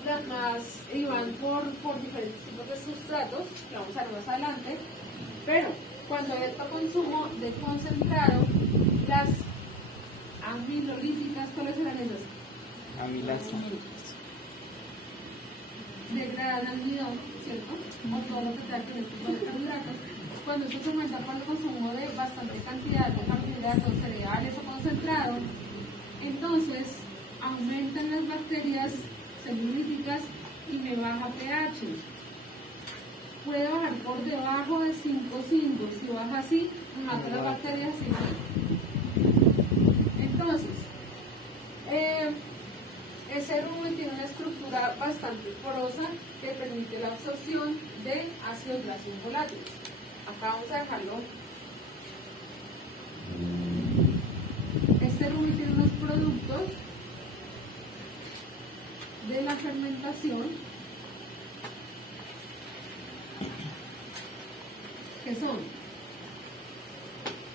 las más iban por diferentes tipos de sustratos, que vamos a ver más adelante, pero cuando hay alto consumo de concentrado, las amilolíticas, ¿cuáles serán esas? Amilasa. Degradan almidón, ¿cierto? O todo lo que tenga que ver con los carbohidratos. Cuando esto se aumenta por el consumo de bastante cantidad de carbohidratos, cereales o concentrado, entonces aumentan las bacterias celulíticas y me baja pH. Puede bajar por debajo de 5,5. Si baja así, mata las bacterias así. Entonces, ese rumen tiene una estructura bastante porosa que permite la absorción de ácidos grasos volátiles. Acá vamos a dejarlo. Este rumen tiene unos productos de la fermentación que son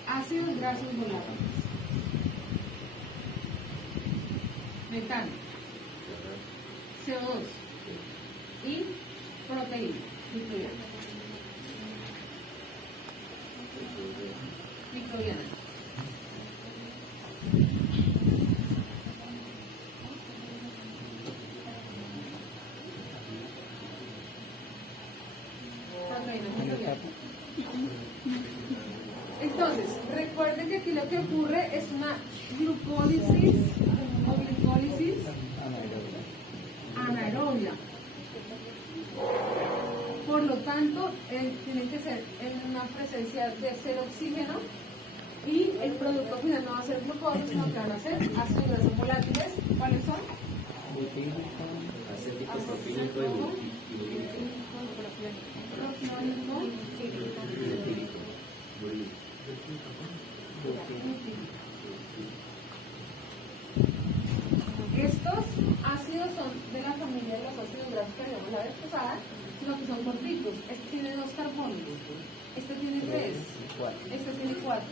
ácidos grasos volátiles, metano, CO2 y proteína, microbiana. Entonces, recuerden que aquí lo que ocurre es una glucólisis o glicólisis anaerobia. Por lo tanto, tiene que ser en una presencia de cero oxígeno y el producto final no va a ser glucosa, sino que van a ser ácidos grasos volátiles. ¿Cuáles son? Acético, propínico y Estos ácidos son de la familia de los ácidos grasos que vimos la vez pasada, sino que son cortitos. Este tiene 2 carbonos, este tiene 3, este tiene 4.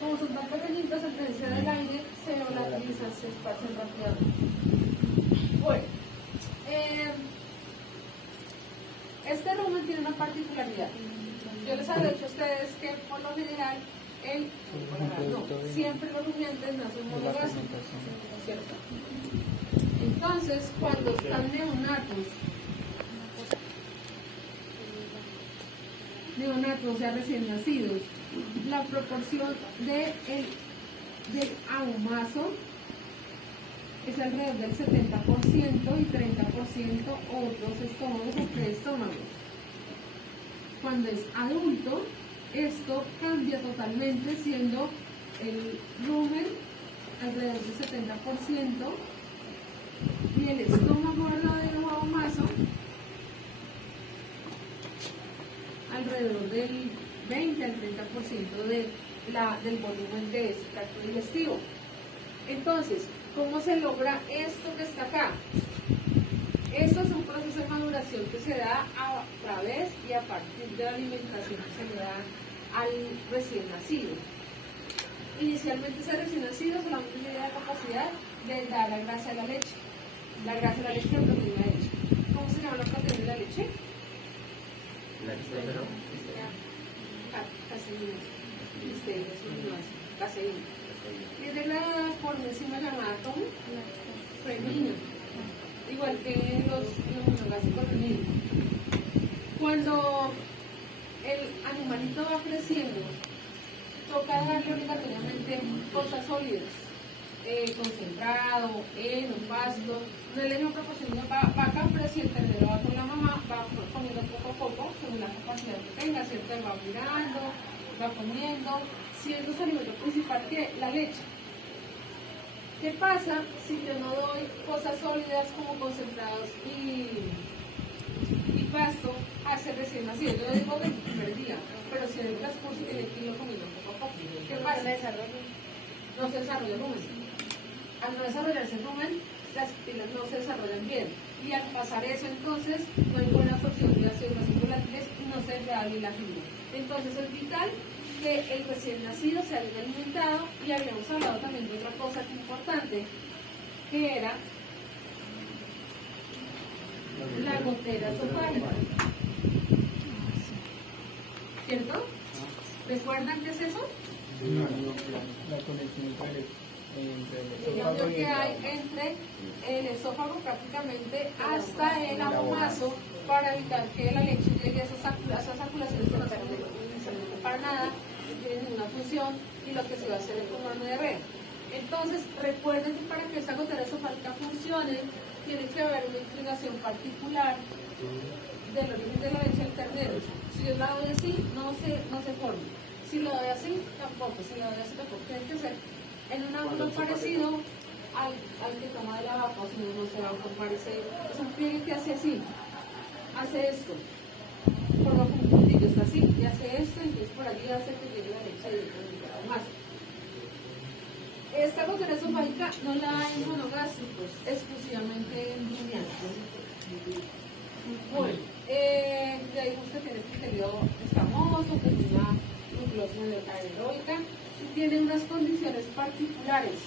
Como son tan pequeñitos, en presencia del aire se volatilizan, se esparcen rápidamente. Bueno, este rumen tiene una particularidad. Yo les había dicho a ustedes que por lo general siempre los rumiantes no son monogástricos, ¿cierto? Entonces, cuando están neonatos, ya recién nacidos, la proporción del ahumazo es alrededor del 70% y 30% otros estómagos o preestómagos. Cuando es adulto, esto cambia totalmente, siendo el rumen alrededor del 70% y el estómago verdadero o ahumazo alrededor del 20 al 30% del volumen de ese tracto digestivo. Entonces, ¿cómo se logra esto que está acá? Esto es un proceso de maduración que se da a través y a partir de la alimentación que se le da al recién nacido. Inicialmente ese recién nacido solamente tiene la capacidad de dar la grasa de la leche. La grasa de la leche es la proteína de leche. ¿Cómo se llama la proteína de la leche? Caseína. Caseína. Y es de la por encima llamada como premina. Igual que los monogástricos unidos. Cuando el animalito va creciendo, toca darle obligatoriamente cosas sólidas, concentrado, heno, pasto, no es la misma proporción de vaca, pero si el ternero va con la mamá, va comiendo poco a poco, según la capacidad que tenga, ¿cierto? Va mirando, va comiendo, siendo su alimento principal que la leche. ¿Qué pasa si yo no doy cosas sólidas como concentrados y pasto a ese recién nacido? Yo le digo del primer día, pero si en el transcurso tiene que irlo comiendo poco a poco. ¿Qué pasa? No se desarrolla el rumen. Al no desarrollarse el rumen, las pilas no se desarrollan bien. Y al pasar eso, entonces, no hay buena absorción de ácidos grasos volátiles y no se da bien la fibra. Entonces, es vital que el recién nacido sea bien alimentado, y habíamos hablado también de otra cosa importante, que era la gotera esofágica. ¿Cierto? ¿Recuerdan qué es eso? La conexión entre el La unión que hay entre el esófago prácticamente hasta el abomazo para evitar que la leche llegue a esas articulaciones que no sirven para nada, no tienen ninguna función, y lo que se va a hacer es como una diarrea. Entonces, recuerden que para que esa gotera esofágica funcione, tiene que haber una inclinación particular del origen de la leche del ternero. Si yo la doy así, no se forma. Si lo doy así, tampoco. Si lo doy así, tampoco. Tiene que ser en un ángulo parecido al que toma de la vaca, o si no, no se va a formar es un pliegue que hace así, hace esto, forma como un puntillo, está así, y hace esto, entonces por allí hace que llegue la leche de más. Esta gotera esofágica no la hay en monogástricos, exclusivamente en rumiantes. Bueno, ya dijimos que tiene criterio escamoso, que tiene una nucleosis anaeróbica y tiene unas condiciones particulares.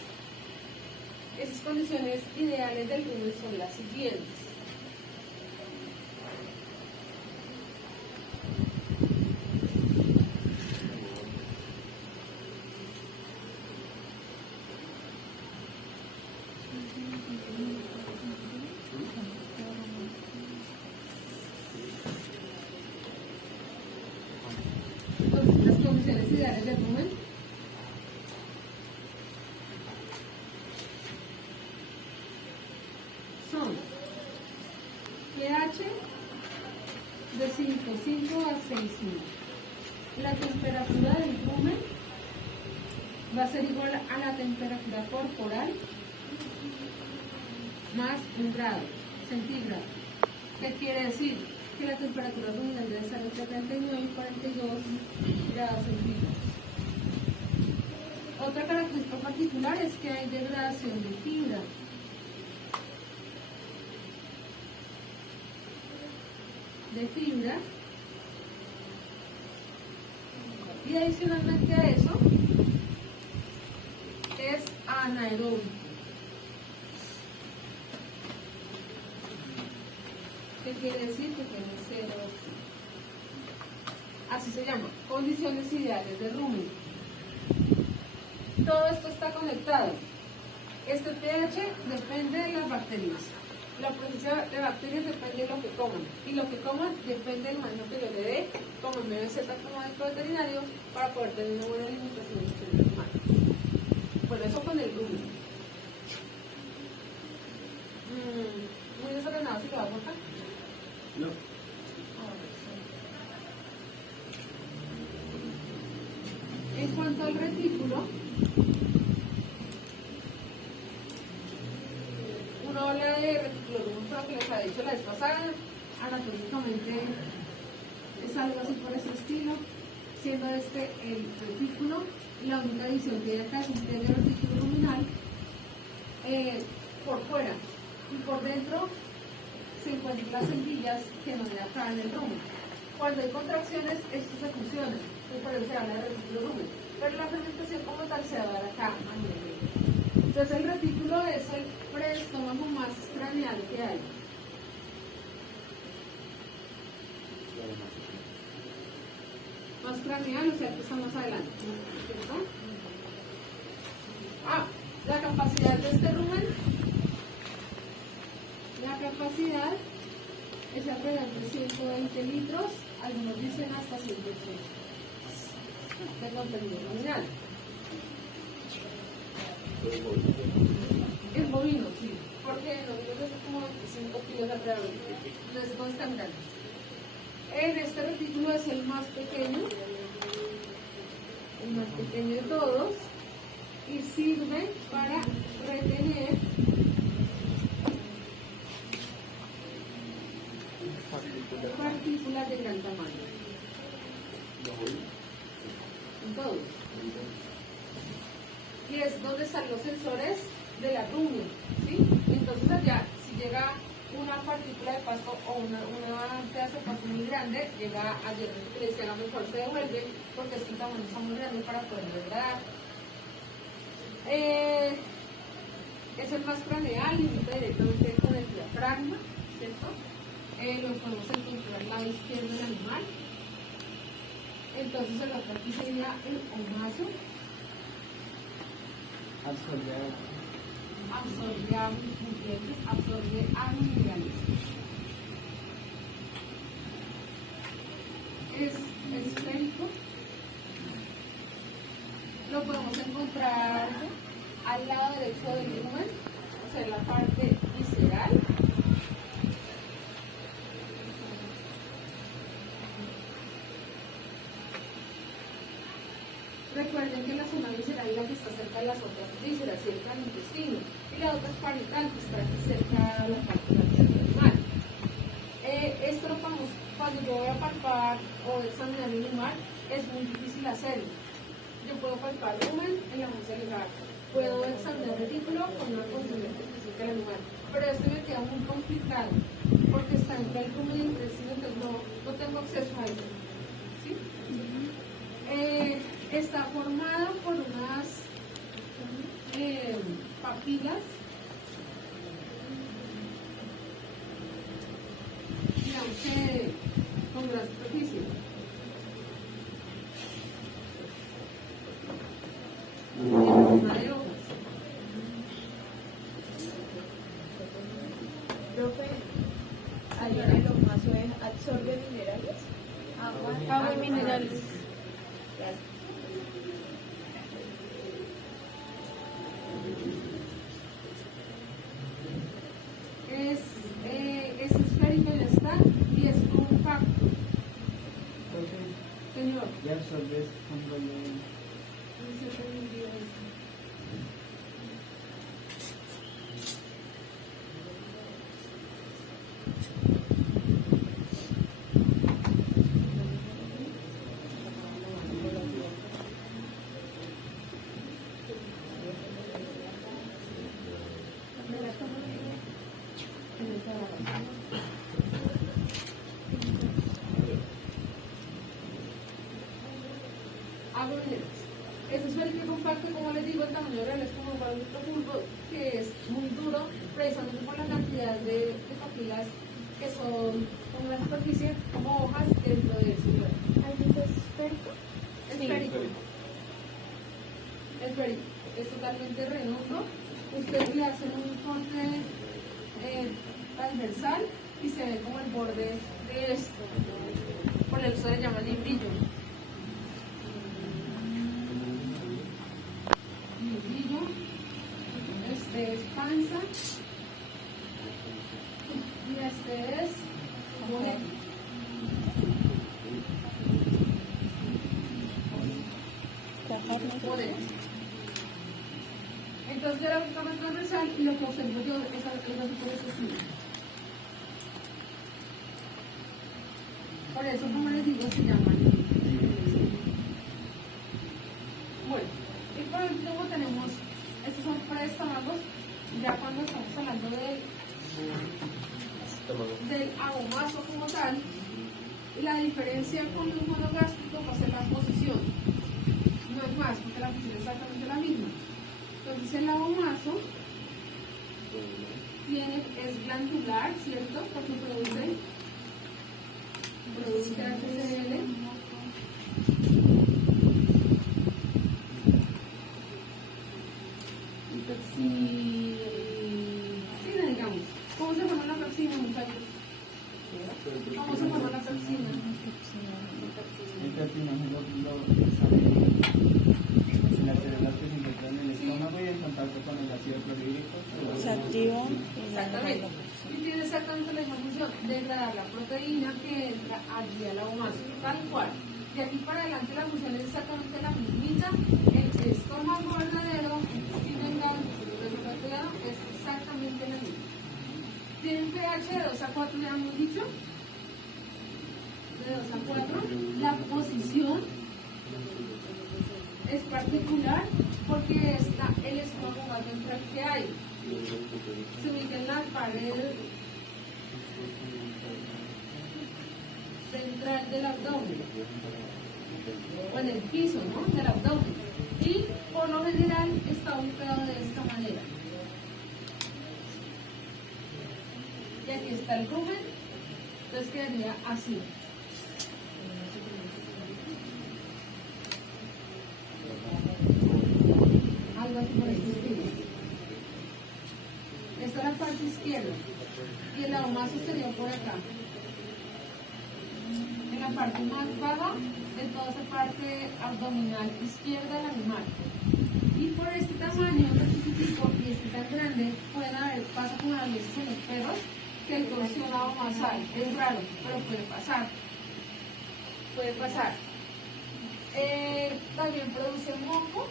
Esas condiciones ideales del rumen son las siguientes. Entonces, las condiciones ideales del rumen son pH de 5,5 a 6,5. La temperatura del rumen va a ser igual a la temperatura corporal más 1 grado centígrado. ¿Qué quiere decir? Que la temperatura ruminal debe estar entre 39 y 42 grados centígrados. Otra característica particular es que hay degradación de fibra. Y adicionalmente a eso es anaeróbico. ¿Qué quiere decir? Que tiene cero oxígeno. Así se llama, condiciones ideales de rumen. Todo esto está conectado. Este pH depende de las bacterias. La presencia de bacterias depende de lo que coman. Y lo que coman depende del manejo que yo le dé, como en MBZ, como médico veterinario, para poder tener una buena alimentación en los humanos. Bueno, eso con el rumen. Muy desordenado, ¿sí lo va a cortar? No. En cuanto al retículo, uno habla de retículo rumen, que les había dicho la vez pasada, anatómicamente es algo así por ese estilo, siendo este el retículo, y la única división que hay acá es un pliegue retículo ruminal por fuera, y por dentro se encuentran las semillas que no le acá en el rumen. Cuando hay contracciones, esto se fusiona, y por eso se habla de retículo rumen. Pero la fermentación como tal se va a dar acá. Entonces el retículo es el preestómago más craneal que hay. Más craneal, o sea que está más adelante. ¿Cierto? La capacidad de este rumen, la capacidad es alrededor de 120 litros, algunos dicen hasta 180 de contenido nominal. El bovino, sí, porque el bovino es como 25 kilos alrededor, no es constante. En este retículo es el más pequeño de todos, y sirve para retener partículas de gran tamaño. En todos. Y es donde están los sensores de la rumia, ¿sí? Entonces allá, si llega una partícula de pasto o una pedazo de pasto muy grande, llega allí y le dice, a lo mejor se devuelve porque es que el tamaño está muy grande para poder degradar. Es el más craneal, limita directamente con el diafragma, ¿cierto? Lo podemos encontrar al lado izquierdo del animal. Entonces el otro aquí sería el omazo. Absorbe agua y nutrientes, absorbe agua y minerales. Es esférico. Lo podemos encontrar al lado derecho del lumen, o sea, en la parte visceral. Recuerden que la zona visceral es la que está cerca de las otras vísceras, cerca del intestino, y la otra es parietal, que está aquí cerca de la parte del animal. Esto lo podemos, cuando yo voy a palpar o examinar un animal, es muy difícil hacerlo. Yo puedo palpar lumen en la muestra legal, puedo examinar el retículo con una condición específica del animal, pero esto me queda muy complicado, porque está entre el lumen y el intestino, entonces no tengo acceso a eso. ¿Sí? Está formada por unas papilas, digamos que con gran superficie. En forma de hojas. Profe, allá en el omazo absorbe minerales. Agua y minerales. Gracias. Es esférico, ya está, y es compacto. Señor. Ya absorbes cuando Agua y minerales. Es esférico y compacto, como les digo, el tamaño real es como un balonito bulbo, que es muy duro, precisamente por la cantidad de papilas que son como la superficie, como hojas dentro de ese lugar. ¿Es esférico? Esférico. Esférico. Es totalmente redondo. Ustedes le hacen un corte transversal y se ve como el borde de esto. Por eso se le llama librillo. Librillo. Este es panza. Y este es boleto. Boleto. Entonces yo la voy a tomar transversal y lo que observo yo es algo por eso sí. Por eso, como les digo, se llaman. Bueno, y por último tenemos, estos son preestómagos, ya cuando estamos hablando del ahomazo como tal, y la diferencia con el monogástrico va a ser la posición. No es más, porque la posición es exactamente la misma. Entonces el ahomazo es glandular, ¿cierto? Porque produce HCl. Toxina, digamos. ¿Cómo se llama la toxina? función? Degradar la proteína que entra allí a la omaso, tal cual. De aquí para adelante la función es exactamente la mismita. El estómago verdadero, sin engaño, es exactamente la misma. Tiene un pH de 2 a 4, ya hemos dicho. De 2 a 4. La posición es particular porque está el estómago más ventral que hay. Se ubica en la pared central del abdomen, o en el piso, ¿no?, del abdomen, y por lo general está ubicado de esta manera. Y aquí está el rumen, entonces quedaría así. Algo así por este estilo. Esta es la parte izquierda y el lado más estaría por acá, en la parte más baja de toda esa parte abdominal izquierda del animal. Y por este tamaño y este tan grande, pueden haber, pasa como a veces en los perros, que el torsionado más alto. Es raro, pero puede pasar. Puede pasar. También produce moco.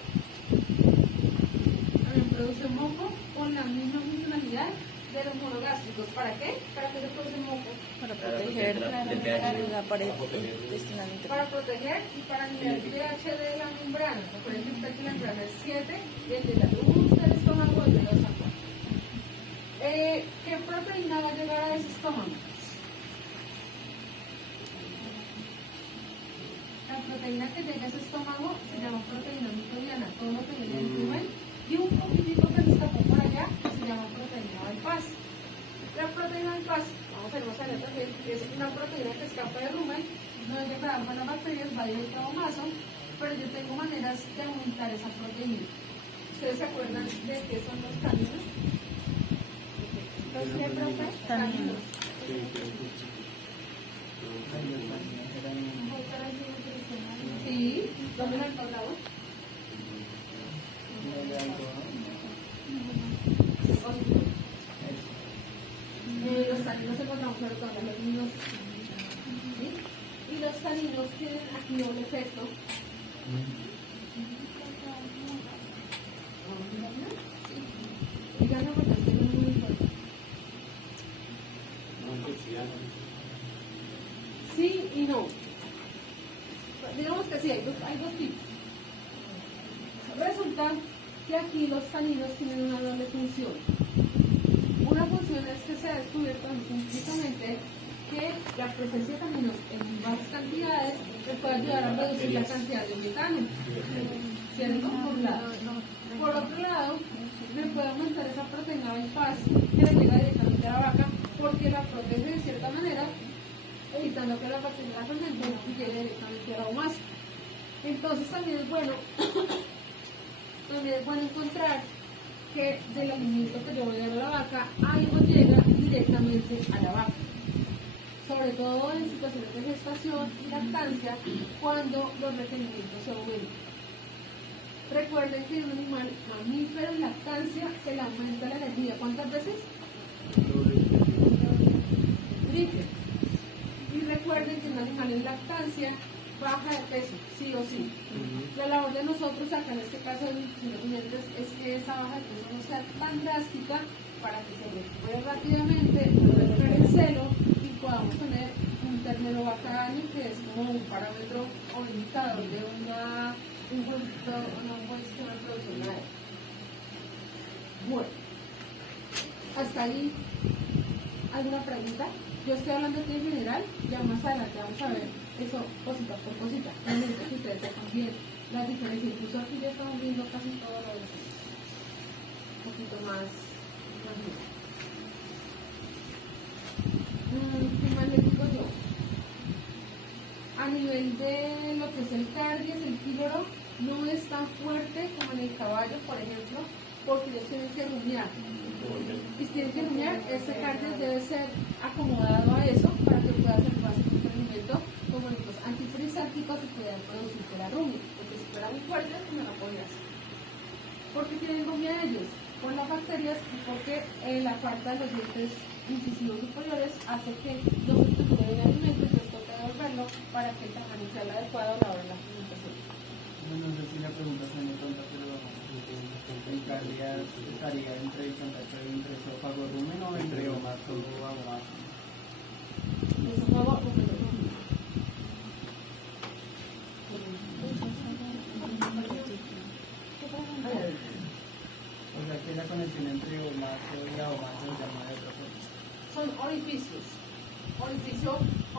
También produce moco con la misma funcionalidad de los monogástricos. ¿Para qué? ¿Para qué se produce moco? Para proteger la pared intestinal. Para proteger y para nivelar el pH de la membrana. Por ejemplo, el pH de la membrana es 7 y el de la luz del estómago es de 2 a 4. ¿Qué proteína va a llegar a ese estómago? La proteína que llega a ese estómago se llama proteína microbiana, todo lo que viene del rumen, y un poquitito que se escapó por allá que se llama proteína bypass. La proteína bypass, vamos a ver más adelante también, es una proteína que escapa del rumen, no es degradada por las bacterias, va directo a maso, pero yo tengo maneras de aumentar esa proteína. ¿Ustedes se acuerdan de qué son los cánidos? ¿Los qué, profe? Cánidos. Sí, ¿dónde lo han encontrado? Los taninos encontramos sobre todo los niños, ¿sí? Y los taninos tienen aquí un efecto. Díganme porque es muy importante. Sí y no. Digamos que sí, hay dos tipos. Resulta que aquí los taninos tienen una doble función. Una función es que se ha descubierto científicamente que la presencia de taninos en bajas cantidades le puede ayudar a reducir la cantidad de metano. ¿Cierto? Por un lado. Por otro lado, me puede aumentar esa proteína bypass que le llega directamente a la vaca porque la protege de cierta manera, evitando que la bacteria la fermente y llegue directamente a la omaso. Entonces también es bueno encontrar que del alimento que yo voy a dar a la vaca, algo llega directamente a la vaca. Sobre todo en situaciones de gestación y lactancia, cuando los requerimientos se aumentan. Recuerden que en un animal mamífero en lactancia se le aumenta la energía. ¿Cuántas veces? Triple. Y recuerden que un animal en lactancia baja de peso, sí o sí. La labor de nosotros acá en este caso de nutrición de dientes es que esa baja de peso no sea tan drástica para que se recupere rápidamente, no recupere el celo y podamos tener un ternero vaca año, que es como un parámetro o indicador de un buen sistema de producción aérea. Bueno, hasta ahí, ¿alguna pregunta? Yo estoy hablando aquí en general, ya más adelante vamos a ver eso cosita por cosita. Necesito que ustedes sepan bien las diferencias. Incluso aquí ya estamos viendo casi todo lo demás. Un poquito más. ¿Qué más les digo yo? A nivel de lo que es el cardias, el píloro no es tan fuerte como en el caballo, por ejemplo, porque ellos tienen que rumiar. Y si tienen que rumiar, ese cardias debe ser acomodado a eso para que pueda ser fácil un rendimiento como los antifrisárticos y puedan producirse la rumia. Porque si fuera muy fuerte, no la podría hacer. ¿Por qué tienen rumia ellos? Por las bacterias y porque la falta de los dientes incisivos superiores hace que no se triture el alimento, entonces toca devolverlo para que el tamaño sea el adecuado a la hora de la alimentación. No sé si la pregunta es muy tonta, pero el cardias estaría entre el contacto entre esófago rumen o entre omaso o aguamaso. Eso fue algo que O sea que la conexión entre omaso y aguamaso se llama de otra forma. son orificios. Orificio o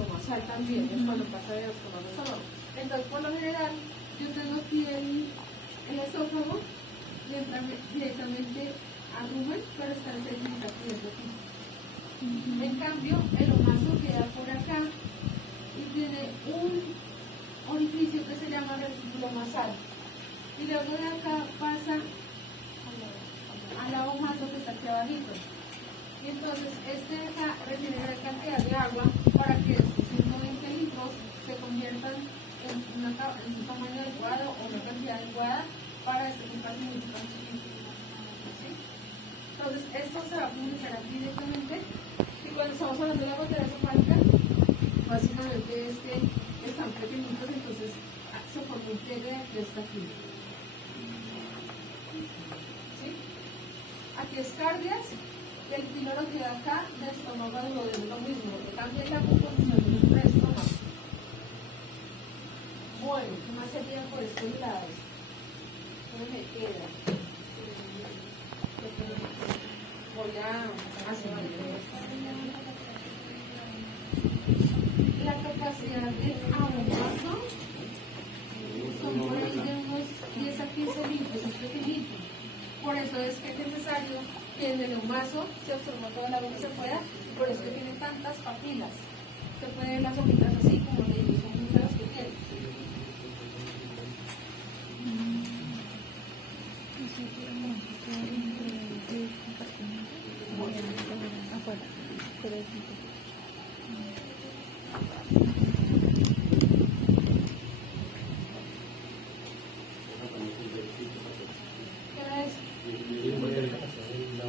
amasal también, es cuando pasa de los estómago. Entonces, por lo general, yo tengo aquí el esófago y entra directamente al rumen, pero está en técnica aquí. En cambio, el omaso queda por acá y tiene un orificio que se llama retículo masal. Y luego de acá pasa al lado omaso que está aquí abajito. Y entonces este de acá retiene gran cantidad de agua para que estos 120 litros se conviertan en un tamaño adecuado o una cantidad adecuada para este tipo de significado. ¿Sí? Entonces esto se va a comunicar aquí directamente y cuando estamos hablando de la gotera esofágica, básicamente es que están pequeñitos, entonces se forma un pliegue de aquí hasta aquí. ¿Sí? Aquí es cardias. El primero queda acá, del estómago al duodeno, lo mismo, cambia la composición del estómago. Bueno, ¿qué más sería por estos lados? ¿Dónde me queda? Voy a hacer la capacidad del aguamaso son por ahí de unos 10 a 15 litros, es pequeñito. Por eso es que es necesario que en el omaso se absorba toda el agua que se pueda, y por eso que tiene tantas papilas. Se puede ver las hojitas así, como le digo, son muchas las que tiene.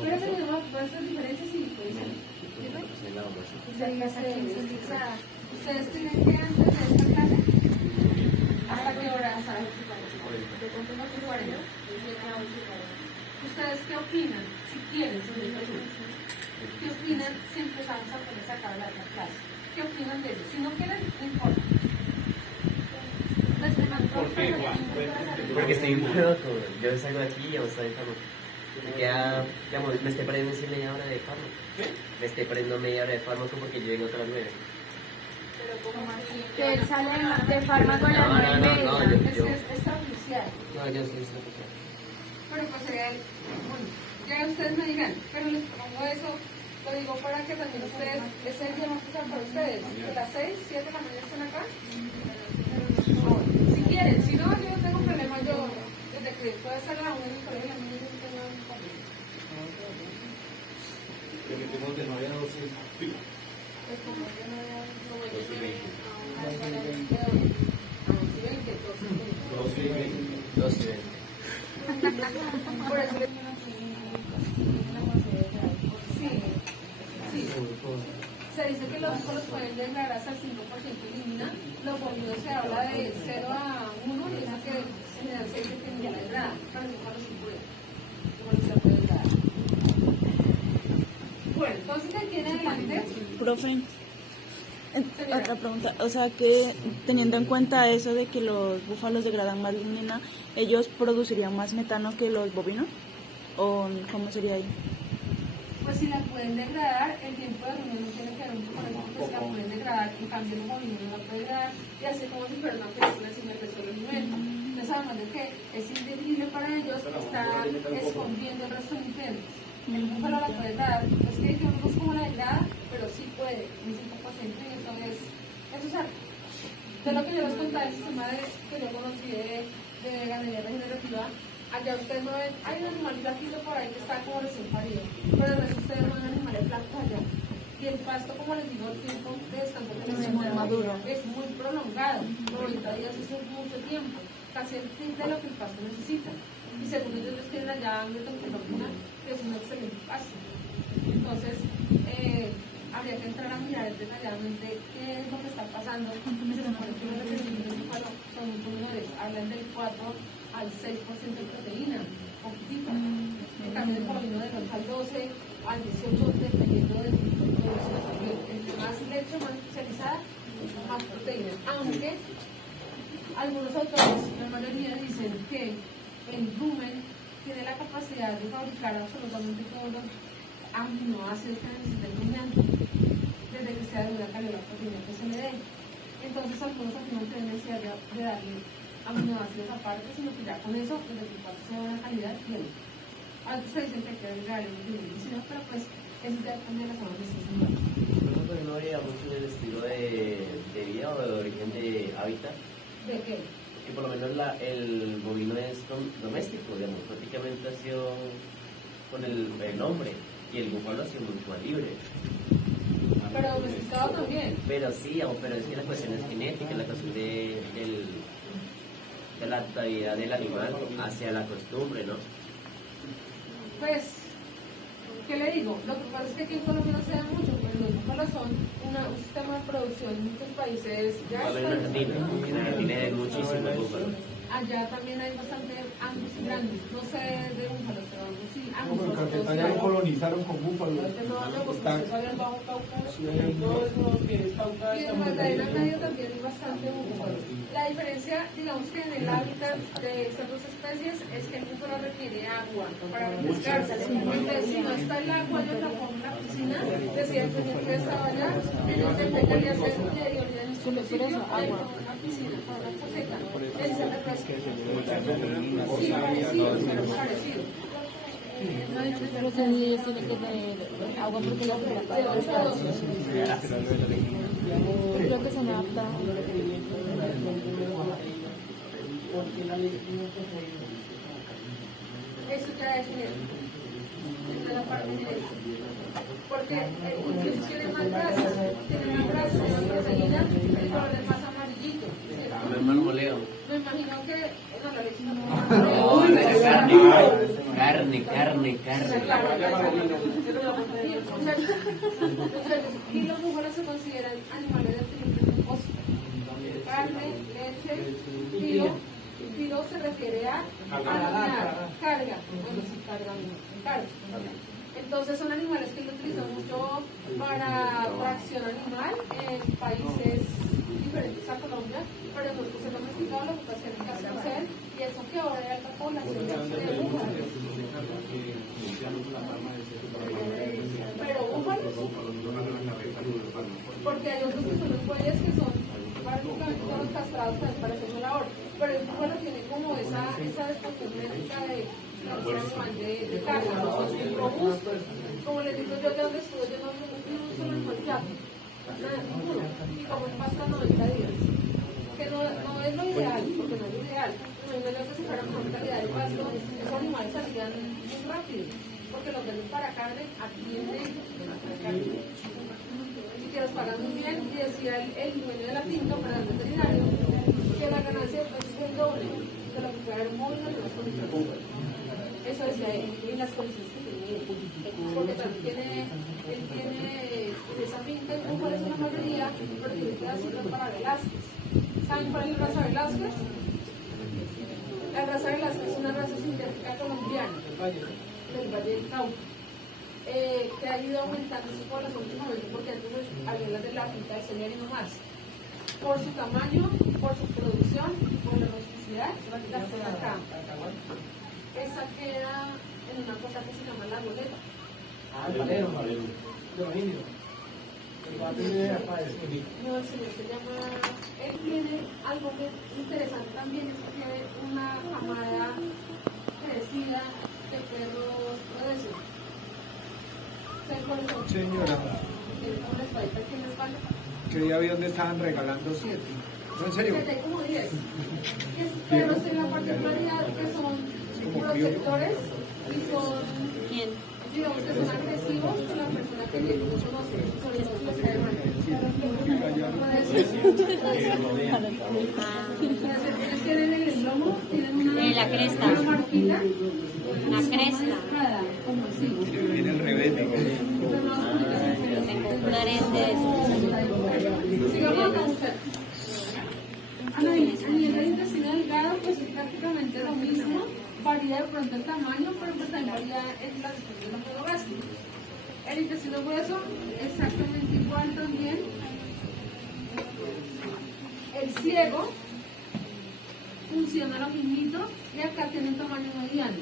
Pero tenemos estas diferencias y pues, ustedes tienen que antes de esta clase, ¿hasta qué hora? ¿Hasta las 8:40? ¿Ustedes qué opinan? Si quieren, ¿qué opinan si empezamos a poner a acabar la clase? ¿Qué opinan de eso? Si no quieren, no importa. ¿Por qué, Juan? Porque estoy loco, yo salgo de aquí y aún estoy enfermo. Me queda, digamos, me estoy perdiendo en media hora de fármaco. Me estoy perdiendo media hora de fármaco porque yo llego a las 9. Que él sale de fármaco a las No, 9:30. yo- Es extraoficial. No, yo sí, sí. Pero pues sería bueno, ya ustedes me dirán, pero les pongo eso, lo digo para que también ustedes, es el día más pesado para ustedes, de las 6, 7 de la mañana están acá. Si quieren, si no, yo no tengo problema, yo desde que pueda estar a la 1 en el colegio, a mí no tengo ningún problema. Pues como yo no voy a ir a las 11:20, 12:20. 12. Por eso le sí, sí. Se dice que los hijos pueden degradar hasta el 5% elimina. Los bolivianos se habla de 0 a 1 y eso que en el aceite que no degrada, para que cuando se puede. Como se puede degradar. Bueno, entonces de aquí en adelante. Profe, otra pregunta, o sea que teniendo en cuenta eso de que los búfalos degradan más lignina, ¿ellos producirían más metano que los bovinos? ¿O cómo sería ahí? Pues si la pueden degradar, el tiempo de reunión no tiene que ver mucho con eso, porque si la pueden degradar, en cambio el movimiento no la puede degradar, y así como si fuera una película sin el resto del nivel. Entonces además de que es indefinible para ellos, está escondiendo el resto de nutrientes. El búfalo la puede degradar, es que yo no sé cómo la degrada, pero sí puede, un 5%, y eso es algo. De lo que yo les contaba, el sistema que yo conocí de ganadería regenerativa, allá ustedes no ven, hay un animal flaquito por ahí que está como recién parido, pero el resto ustedes no ven animales flacos allá. Y el pasto, como les digo, el tiempo de descanso que les muy maduro. es muy prolongado, 90 días eso es mucho tiempo, casi el triple de lo que el pasto necesita. Y según ellos tienen allá endocrina, que es un excelente pasto. entonces habría que entrar a mirar detalladamente qué es lo que está pasando. Se supone que los requerimientos del búfalo son muy menores, hablan del 4 al 6% de proteína, poquitito. En cambio, el bovino del 11 al 12 al 18, dependiendo del tipo de producción también. Entre más leche, más especializada, más proteína. Aunque algunos autores, la mayoría, dicen que el rumen tiene la capacidad de fabricar absolutamente todos los aminoácidos que necesita el rumiante, desde que sea de una calidad proteína que se le dé. Entonces, algunos afirman que no hay necesidad de darle aminoácidos aparte, sino que ya con eso, desde que pase sea una calidad, bien. Otros se dicen que hay que agregar el medicina, pero pues eso ya depende de las zonas de sus animales. Pero no varía mucho en el estilo de vida o de origen de hábitat. ¿De qué? Que por lo menos el bovino es doméstico, digamos, prácticamente ha sido con el nombre, y el búfalo ha sido mucho más libre. Pero domesticado también. Pero sí, pero es que la cuestión es genética, la cuestión de la adaptabilidad del animal hacia la costumbre, ¿no? Pues, ¿qué le digo? Lo que pasa es que aquí en Colombia no se da mucho, pero los búfalos son un sistema de producción en muchos países. Ya Igual en Argentina hay muchísimos búfalos. allá también hay bastante angus y grandes. No sé de búfalos, pero angus y angus. Como en Cartagena lo colonizaron con búfalos. Está el Bajo Cauca, Sí, hay todo eso que es Cauca. y en Magdalena Medio también hay bastante búfalos. La diferencia, digamos que en el hábitat de estas dos especies es que el búfalo requiere agua para refrescarse. Entonces, si no está el agua, yo la pongo en la piscina, decía el señor que estaba allá, ellos deberían hacer en su sitio, una piscina, con una poseta. Él se refresca. Sí, parecido, pero parecido. Los niños tienen que tener agua porque la creo que se me adapta. Eso ya es de la parte de porque incluso tiene más grasa, más proteína, el color es más amarillito. Como el marmoleo. Me imagino que no la leche y los búfalos se consideran animales de propósito. Carne, leche, filo se refiere a carga. Bueno, sí, carga. Entonces son animales que lo utilizan mucho para tracción animal en países diferentes a Colombia, pero en nuestro se domesticado la ocupación en casa y eso que ahora hay alta población de búfalos. Pero búfalos, porque hay otros que son los bueyes que son prácticamente todos castrados para hacer su labor, pero el búfalo tiene como esa disposición genética de animal de caza, son robustos, como les digo yo de donde estuve, yo no vi un solo animal que hace. Y como un pasto a 90 días, que no es lo ideal, porque no es lo ideal. No es lo que se fuera con calidad de pasto, esos animales salían muy rápido, porque los venden para carne, atienden para carne. Y que los pagan muy bien, y decía el dueño de la finca, para el veterinario, que la ganancia es el doble de lo que puede haber móvil en las condiciones. Eso decía él, en las condiciones que tenía, porque también él tiene esa finca y como es una mayoría, pero tiene pedacitos para Velázquez. ¿Saben cuál es la raza Velázquez? La raza Velázquez es una raza sintética colombiana del Valle del Cauca, que ha ido aumentando su población últimamente porque antes había las de la finca de Celia y no más. Por su tamaño, por su producción y por la rusticidad, la zona acá. Esa queda en una cosa que se llama la boleta. No, el señor se llama. Él tiene algo que interesante también, es que tiene una camada crecida de perros recios. Señora, que día vi donde estaban regalando 7. ¿No, en serio? Hay como 10. Perros en la particularidad que son protectores y son. ¿Quién? Digamos que son agresivos con la persona que no conoce, sobre todo los que ellos tienen en el lomo, tienen la cresta. una marquita, La cresta. como así. Viene el rebelde. Pero no área de eso. Sigamos con usted. A nivel del intestino delgado, pues es prácticamente lo mismo, varía de pronto el tamaño, pero pues también varía en la distribución del aparato gástrico. El intestino grueso, exactamente igual también. El ciego funciona lo mismito y acá tiene un tamaño mediano,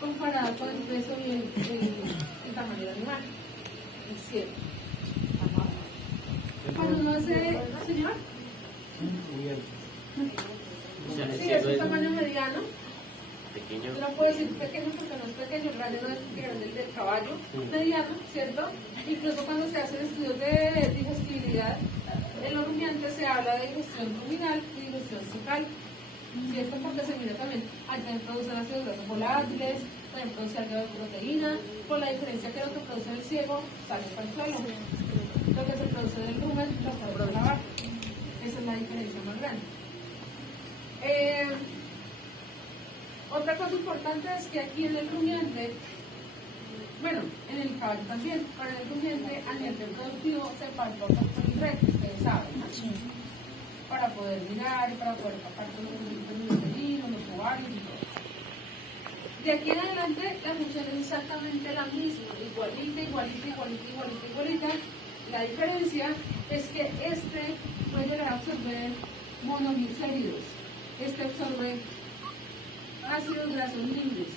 comparado con el peso y el tamaño del animal. El ciego. Cuando uno hace, señor, O sea, sí, es un tamaño mediano. pequeño. Yo no puedo decir pequeño porque no es pequeño, el grande no es grande el del caballo, mediano, ¿cierto? Incluso cuando se hacen estudios de digestibilidad, en los rumiantes se habla de digestión ruminal y digestión fecal, ¿cierto? Porque se mira también, también producen ácidos grasos volátiles, también produce algo de proteína, por la diferencia que lo que produce el ciego sale para el suelo, lo que se produce del rumen lo puede lavar. Esa es la diferencia más grande. Otra cosa importante es que aquí en el rumiante, bueno, en el caballo también, pero en el rumiante a nivel reproductivo se palpa por el recto, ustedes saben, ¿no? Para poder mirar y para poder tapar todos los uterinos, los ovarios y todo. De aquí en adelante la función es exactamente la misma, igualita. La diferencia es que este puede llegar a absorber monoglicéridos, este absorbe ácidos grasos libres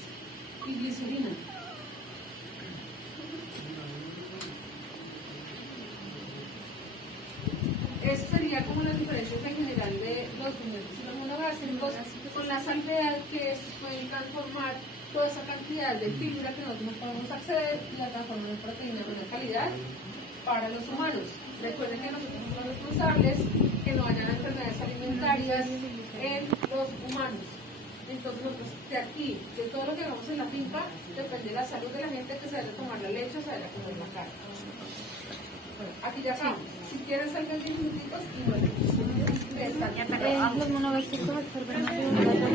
y glicerina. Esa sería como la diferencia en general de los rumiantes y los monogástricos, con la salvedad que estos pueden transformar toda esa cantidad de fibra que nosotros no podemos acceder y la transforman en proteína de buena calidad para los humanos. Recuerden que nosotros somos responsables que no hayan enfermedades alimentarias en los humanos. Entonces nosotros de aquí, de todo lo que hagamos en la finca, depende de la salud de la gente que se debe tomar la leche o se debe comer la carne. Bueno, aquí ya acabamos. Si quieren salgan 10 minutitos y bueno, Los monogástricos absorben ácido graso